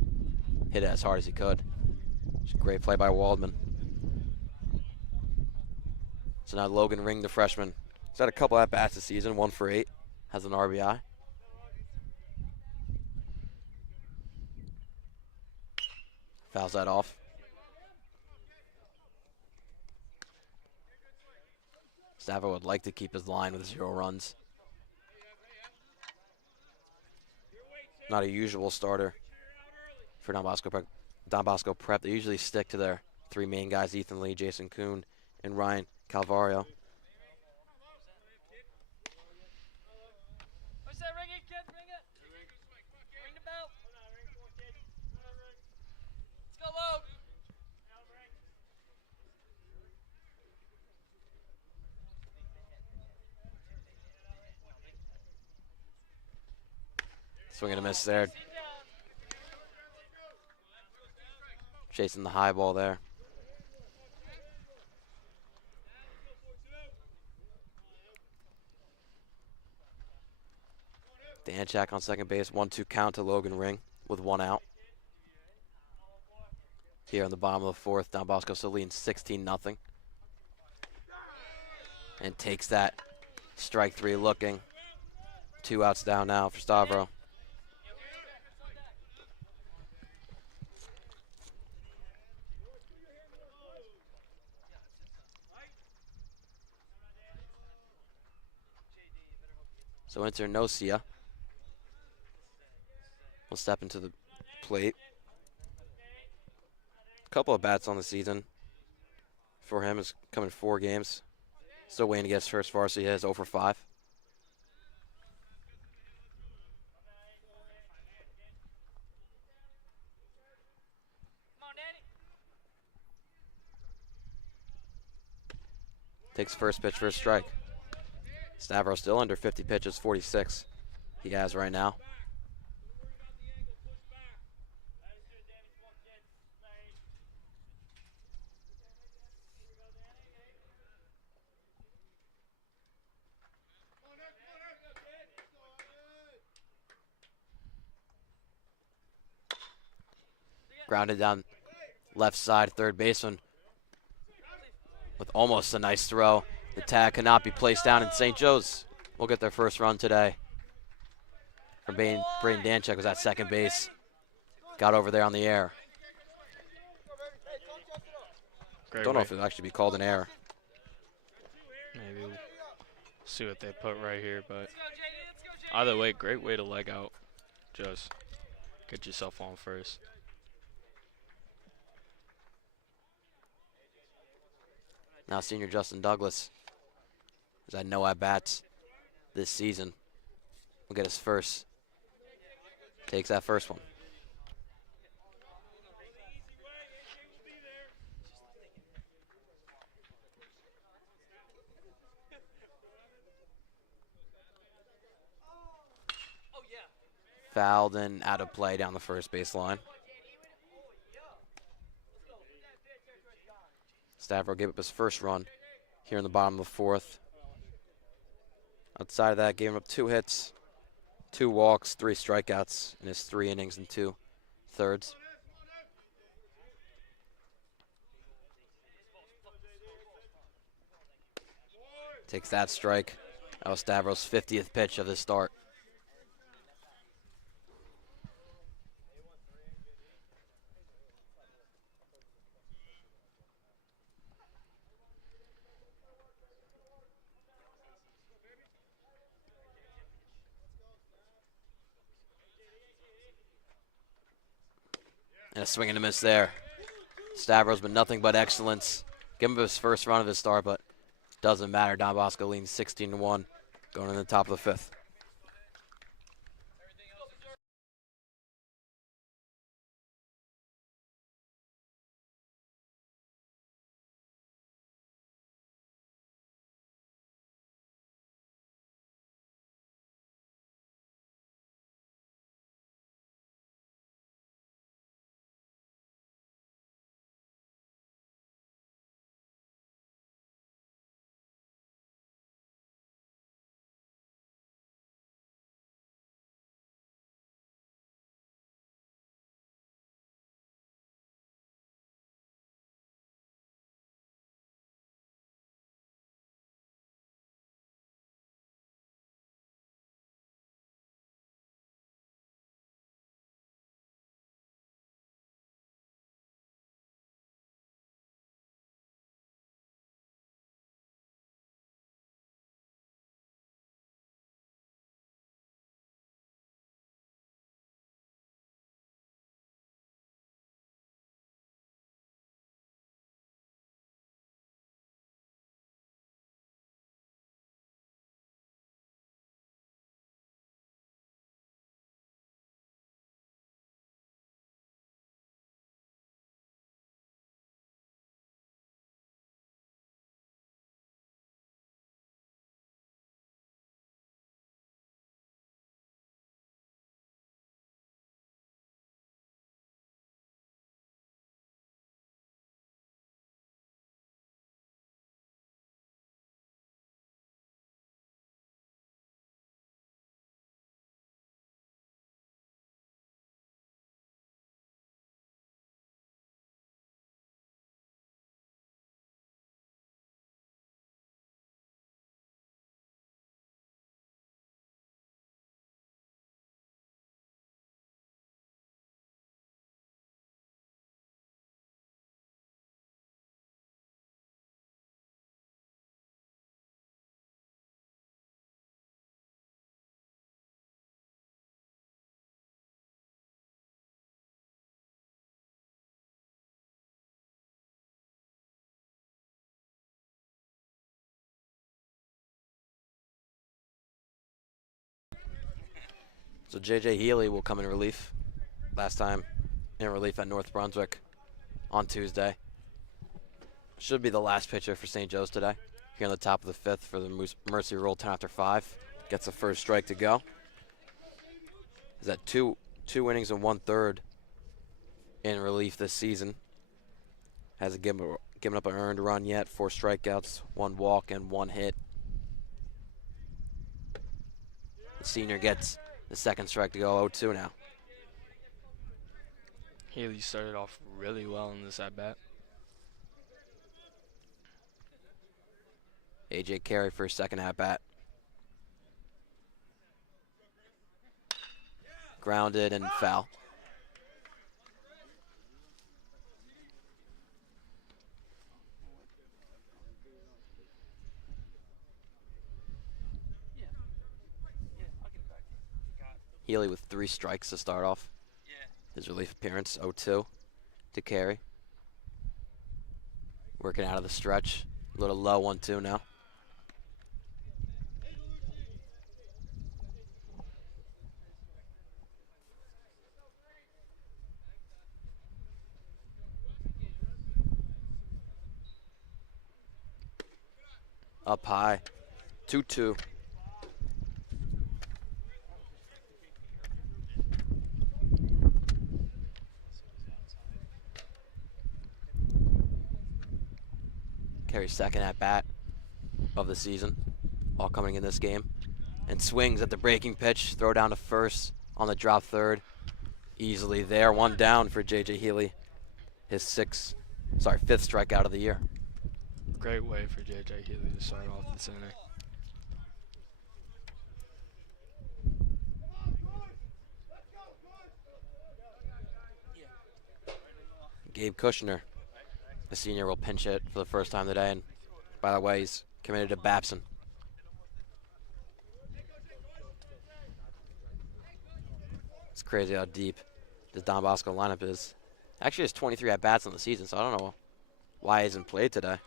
Hit it as hard as he could. It's a great play by Waldman. So now Logan Ring, the freshman. He's had a couple at-bats this season, 1 for 8. Has an RBI. Fouls that off. Stavo would like to keep his line with 0 runs. Not a usual starter for Don Bosco Prep. They usually stick to their 3 main guys, Ethan Lee, Jason Kuhn, and Ryan Calvario. What's that? Ring it, kid. Ring it. Ring the bell. Let's go, Logan. Swing and a miss there. Chasing the high ball there. Danchak on second base. 1-2 count to Logan Ring with 1 out. Here in the bottom of the 4th, Don Bosco still leading 16-0. And takes that. Strike 3 looking. 2 outs down now for Stavro. So enter Nocia. Will step into the plate. A couple of bats on the season for him. Is coming 4 games. Still waiting to get his first varsity. He has 0 for 5. Takes first pitch for a strike. Stavro still under 50 pitches, 46 he has right now. Grounded down left side, third baseman with almost a nice throw. The tag cannot be placed down, and St. Joe's will get their first run today. From Braden Danchek was at second base. Got over there on the air. Don't know if it'll actually be called an error. Maybe we'll see what they put right here, but either way, great way to leg out. Just get yourself on first. Now senior Justin Douglas has had no at-bats this season. Will get his first. Takes that first one. Fouled and out of play down the first baseline. Stavro gave up his first run here in the bottom of the 4th. Outside of that, gave him up 2 hits, 2 walks, 3 strikeouts in his 3 innings and 2 thirds. Takes that strike. That was Stavros' 50th pitch of his start. And a swing and a miss there. Stavros been nothing but excellence. Give him his first run of his start, but doesn't matter. Don Bosco leads 16-1 going in the top of the 5th. So J.J. Healy will come in relief. Last time in relief at North Brunswick on Tuesday. Should be the last pitcher for St. Joe's today. Here on the top of the 5th for the Mercy Rule 10 after 5. Gets the first strike to go. He's at two innings and 1/3 in relief this season. Hasn't given up an earned run yet. 4 strikeouts, 1 walk, and 1 hit. The senior gets the second strike to go. 0-2 now. Healy started off really well in this at-bat. A.J. Carey for his second at-bat. Grounded and foul. Healy with 3 strikes to start off his relief appearance. 0-2 to Carey. Working out of the stretch. A little low 1-2 now. Up high. 2-2. Carey's second at bat of the season. all coming in this game. And swings at the breaking pitch, throw down to first on the drop third. Easily there, one down for J.J. Healy. His fifth strikeout of the year. Great way for J.J. Healy to start off this inning. Gabe Kushner, the senior, will pinch hit for the first time today. And by the way, he's committed to Babson. It's crazy how deep this Don Bosco lineup is. Actually, has 23 at-bats on the season, so I don't know why he hasn't played today.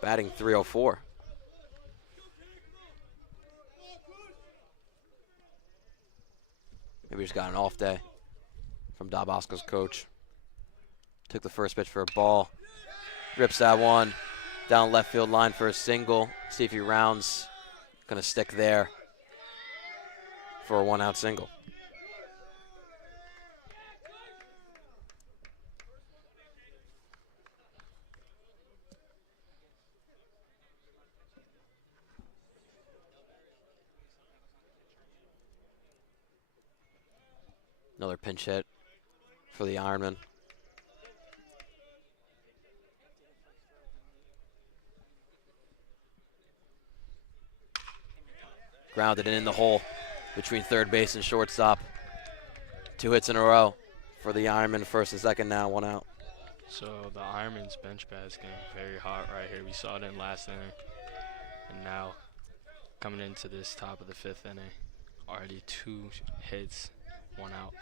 Batting .304. Maybe just got an off day from Don Bosco's coach. Took the first pitch for a ball. Rips that one down left field line for a single. See if he rounds. Gonna stick there for a 1-out single. Another pinch hit for the Ironmen. Grounded in the hole between third base and shortstop. 2 hits in a row for the Ironmen, first and second now, 1 out. So the Ironman's bench bat is getting very hot right here. We saw it in last inning. And now coming into this top of the 5th inning, already 2 hits, 1 out.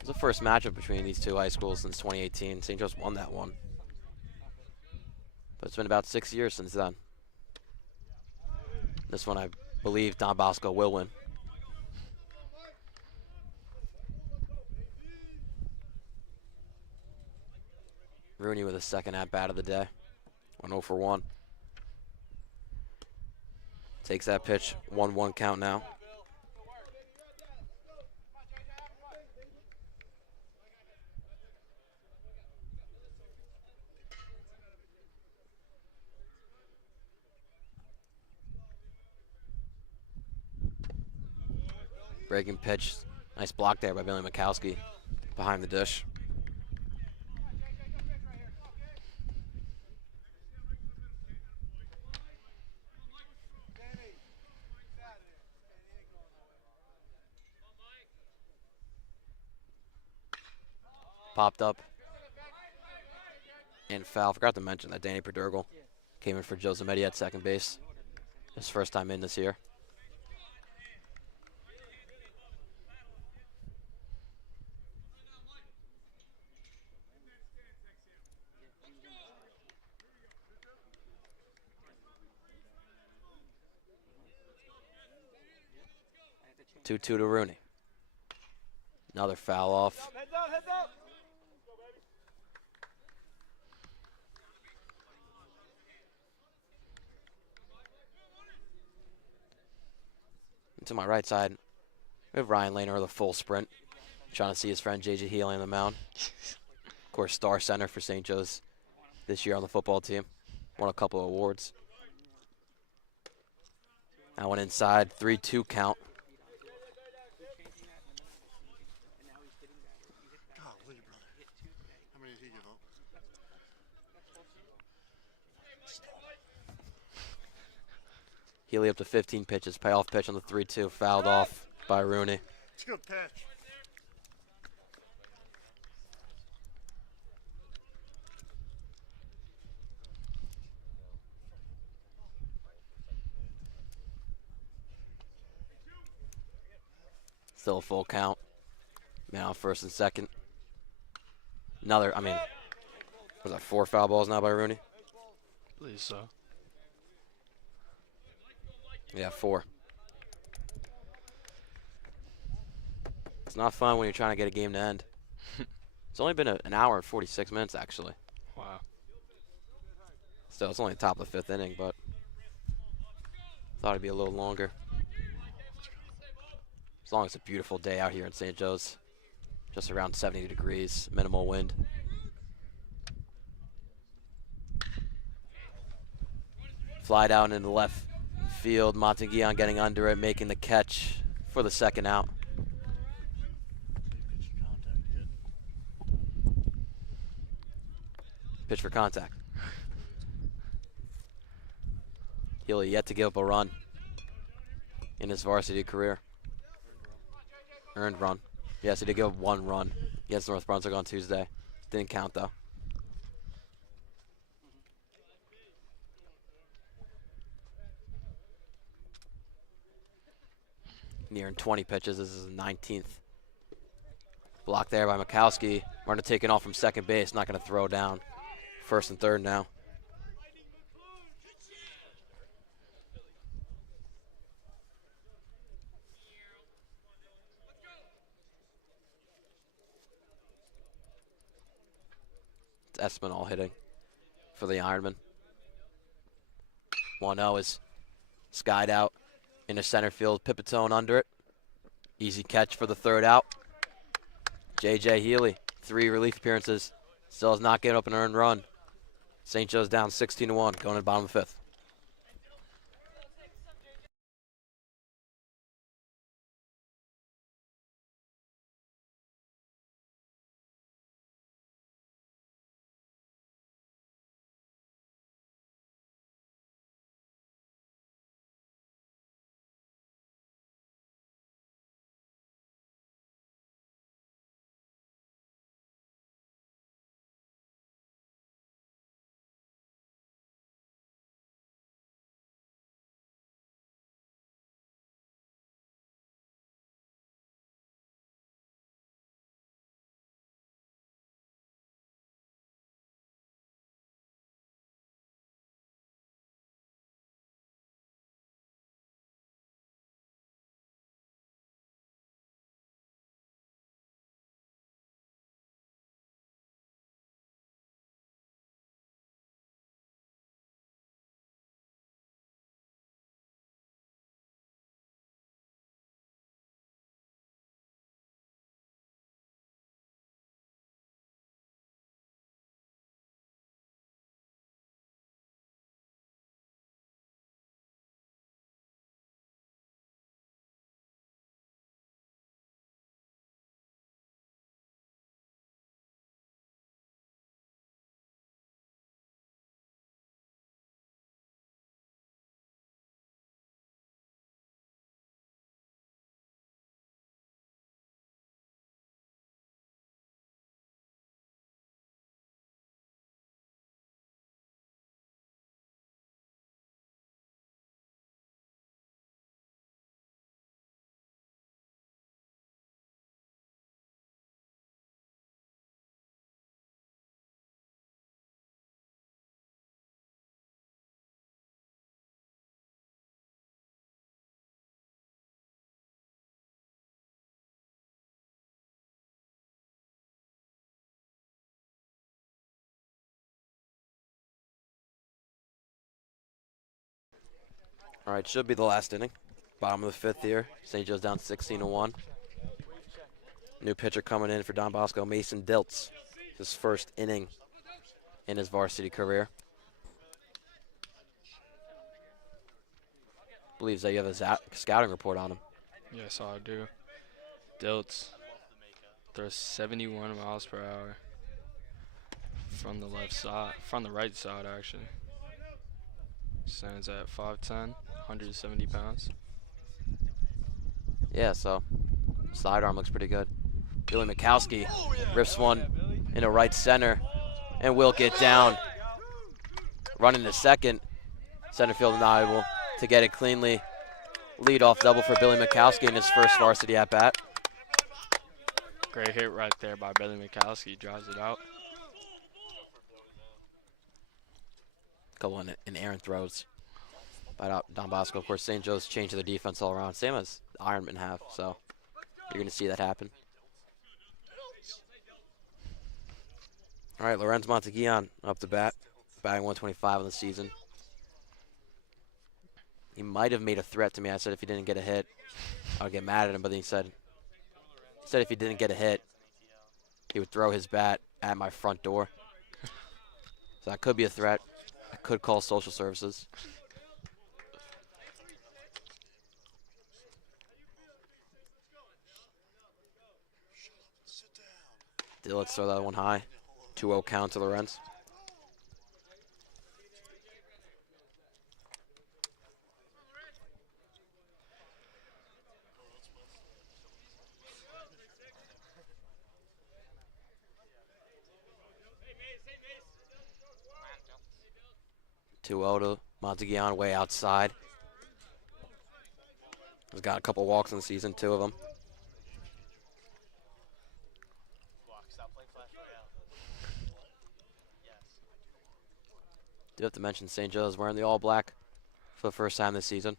It's the first matchup between these two high schools since 2018. St. Joe's won that one. But it's been about 6 years since then. This one, I believe Don Bosco will win. Rooney with a second at-bat of the day. 1-0 for 1. Takes that pitch, 1-1 count now. Breaking pitch. Nice block there by Billy Mikowski behind the dish. Popped up. And foul. Forgot to mention that Danny Perdurgle came in for Joe Zametti at second base. His first time in this year. Two to Rooney. Another foul off. Heads up, heads up. And to my right side, we have Ryan Lehner with a full sprint, trying to see his friend J.J. Healy on the mound. Of course, star center for St. Joe's this year on the football team. Won a couple of awards. That one inside, 3-2 count. Healy up to 15 pitches. Payoff pitch on the 3-2. Fouled off by Rooney. It's a good pitch. Still a full count. Now first and second. Another, was that 4 foul balls now by Rooney? I believe so. Yeah, 4. It's not fun when you're trying to get a game to end. It's only been an hour and 46 minutes, actually. Wow. Still, it's only the top of the 5th inning, but thought it'd be a little longer. As long as it's a beautiful day out here in St. Joe's. Just around 70 degrees, minimal wind. Fly down into left field. Monteguion getting under it, making the catch for the second out. Pitch for contact. Healy yet to give up a run in his varsity career. Earned run. Yes, he did give up 1 run against North Brunswick on Tuesday. Didn't count, though. Nearing 20 pitches. This is his 19th. Blocked there by Mikowski. Runner taken off from second base. Not going to throw down. First and third now. It's Espinal hitting for the Ironmen. 1-0 is skied out into center field. Pipitone under it. Easy catch for the third out. J.J. Healy, 3 relief appearances. Still has not given up an earned run. St. Joe's down 16-1, going to the bottom of the 5th. All right, should be the last inning. Bottom of the 5th here. St. Joe's down 16-1. New pitcher coming in for Don Bosco, Mason Diltz. His first inning in his varsity career. Believes that you have a scouting report on him. Yes, I do. Diltz throws 71 miles per hour from the left side, from the right side actually. Stands at 5'10", 170 pounds. Yeah, so sidearm looks pretty good. Billy Mikowski rips one into right center and will get down. Running to second. Center field not able to get it cleanly. Leadoff double for Billy Mikowski in his first varsity at bat. Great hit right there by Billy Mikowski. Drives it out. Couple in errant throws by Don Bosco. Of course, St. Joe's changed their defense all around, same as Ironmen have, so you're going to see that happen. All right, Lorenz Monteguion up to bat, batting 125 on the season. He might have made a threat to me. I said if he didn't get a hit, I would get mad at him, but then he said if he didn't get a hit, he would throw his bat at my front door. So that could be a threat. I could call social services. Let's throw that one high. 2-0 count to Lorenz. Two to Monteguion way outside. He's got a couple walks in the season, 2 of them. Do have to mention St. Joe's wearing the all black for the first time this season.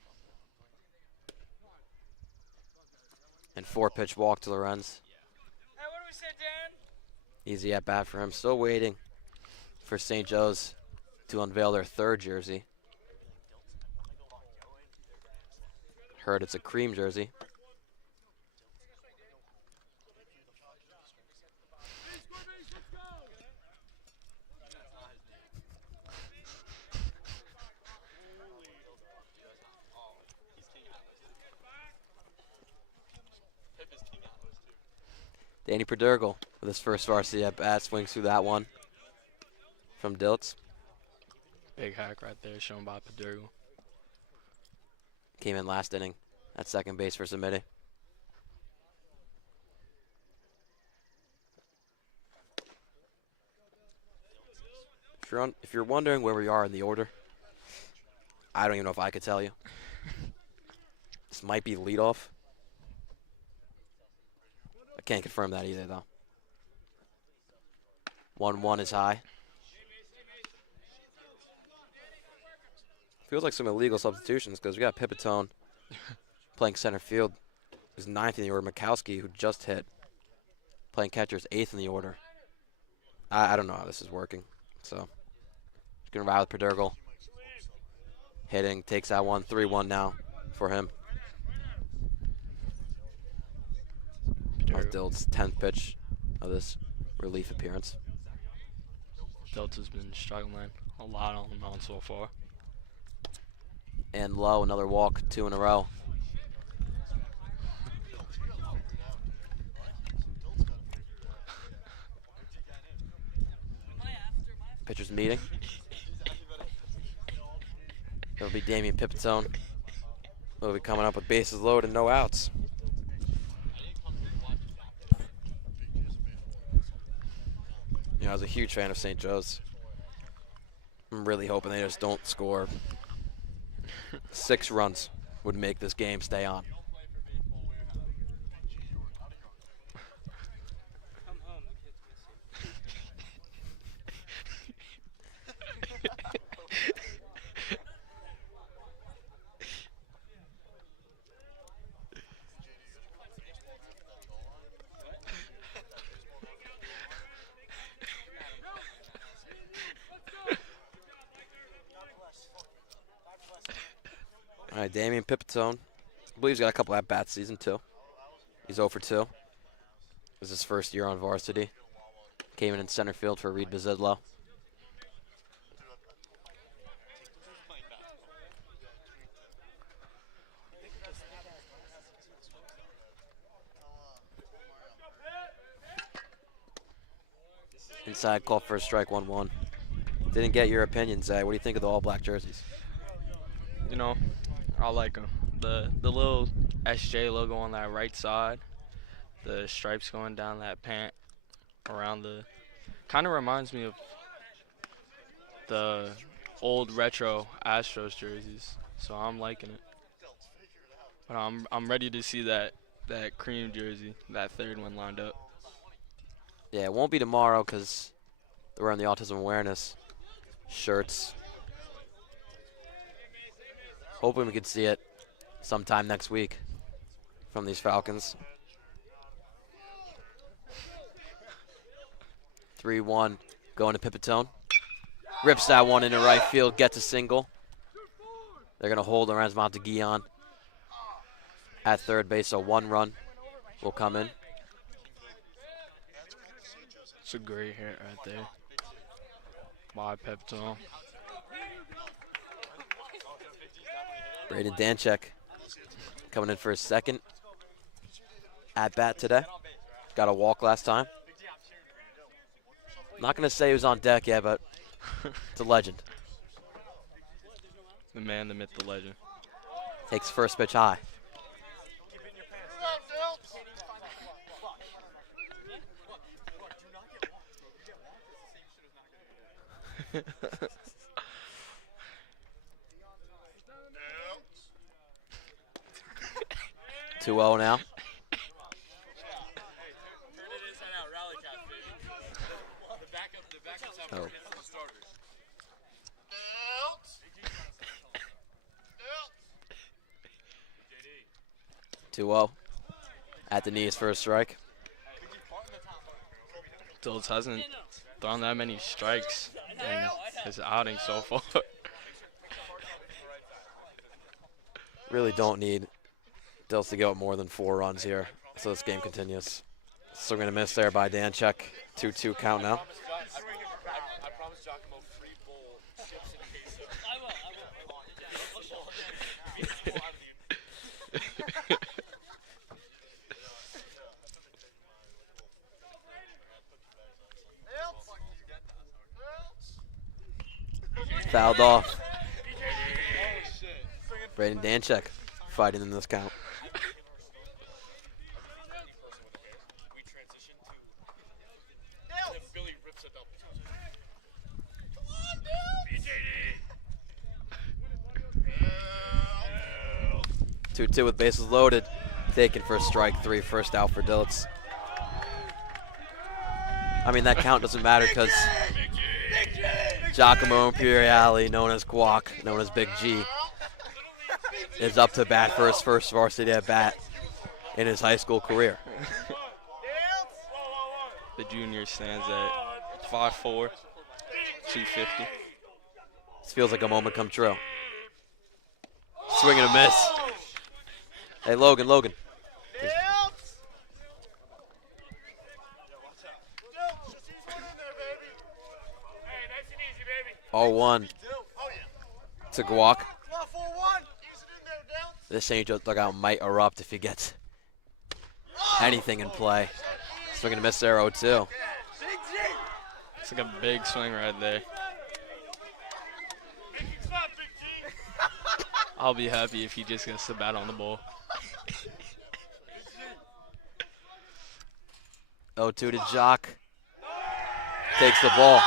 And 4-pitch walk to Lorenz. Hey, what do we say, Dan? Easy at bat for him. Still waiting for St. Joe's to unveil their 3rd jersey. Heard it's a cream jersey. Danny Perdergel with his first varsity at bat, swings through that one from Diltz. Big hack right there shown by Padurgo. Came in last inning at second base for Samiti. If you're wondering where we are in the order, I don't even know if I could tell you. This might be leadoff. I can't confirm that either, though. 1-1 is high. Feels like some illegal substitutions because we got Pipitone playing center field, who's 9th in the order. Mikowski, who just hit, playing catcher, is 8th in the order. I don't know how this is working, so just gonna ride with Perdergel. Hitting, takes that one, 3-1 now for him. Dilt's 10th pitch of this relief appearance. Delta's been struggling a lot on the mound so far. And low, another walk, 2 in a row. Pitchers meeting. It'll be Damian Pipitone. Will be coming up with bases loaded and no outs. You know, I was a huge fan of St. Joe's. I'm really hoping they just don't score. 6 runs would make this game stay on. Come home, the kids miss you. All right, Damian Pipitone. I believe he's got a couple at-bats season 2. He's 0 for 2. This is his first year on varsity. Came in center field for Reed Bazidlo. Inside call for a strike, 1-1. Didn't get your opinion, Zay. What do you think of the all-black jerseys? You know, I like them. The little SJ logo on that right side, the stripes going down that pant around the, kind of reminds me of the old retro Astros jerseys. So I'm liking it. But I'm ready to see that cream jersey, that 3rd one lined up. Yeah, it won't be tomorrow because they're wearing the autism awareness shirts. Hoping we could see it sometime next week from these Falcons. 3-1 going to Pipitone. Rips that one into right field, gets a single. They're going to hold Lorenz Monteguion at 3rd base, so 1 run will come in. It's a great hit right there by Pipitone. Braden Danchek coming in for his 2nd at bat today. Got a walk last time. Not going to say he was on deck yet, but it's a legend. The man, the myth, the legend. Takes first pitch high. Two 0 now. Oh. 2-0 at the knees for a strike. Dills hasn't thrown that many strikes in his outing so far. Really don't need Dills to give up more than 4 runs here, so this game continues. Still going to miss there by Danchek. 2-2 count now. I promise Giacomo free bowl chips in queso. Fouled off. Braden Danchek fighting in this count. We transition to Billy rips a double. Come on, 2-2 with bases loaded. Taken for strike 3, first out for Dilts. I mean, that count doesn't matter because Giacomo Imperiale, known as Guac, known as Big G, is up to bat for his first varsity at bat in his high school career. The junior stands at 5'4", 250. This feels like a moment come true. Swing and a miss. Hey, Logan. 0-1 to Guac. This St. Joe's dugout might erupt if he gets anything in play. Swing and a miss there, 0-2. It's like a big swing right there. I'll be happy if he just gets the bat on the ball. 0-2 to Jock. Takes the ball.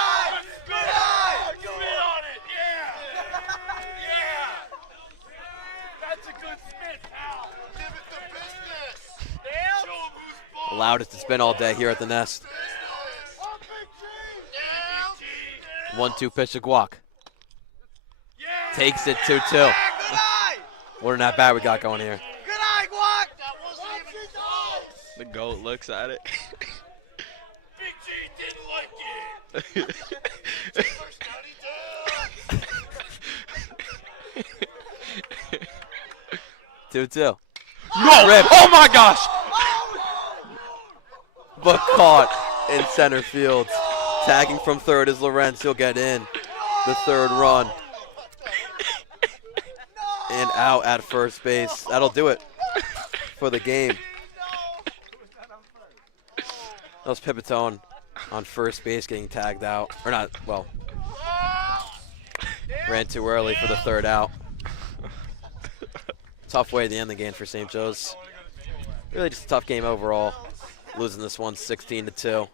Loudest it's been all day here at the Nest. 1-2 pitch to Guac. Takes it 2-2. What an at bat we got going here. The GOAT looks at it. Big G didn't like it. 2-2. No! Oh my gosh! But caught in center field. Tagging from third is Lorenz. He'll get in the third run. And out at first base. That'll do it for the game. That was Pipitone on first base getting tagged out. Or not, well, ran too early for the third out. Tough way to end the game for St. Joe's. Really just a tough game overall. Losing this one 16-2.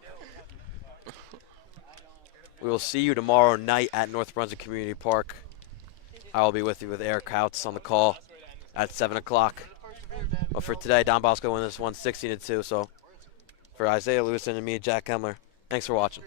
We will see you tomorrow night at North Brunswick Community Park. I will be with you with Eric Couts on the call at 7 o'clock. But for today, Don Bosco won this one 16-2. So for Isaiah Lewison and me, Jack Kemmler, thanks for watching.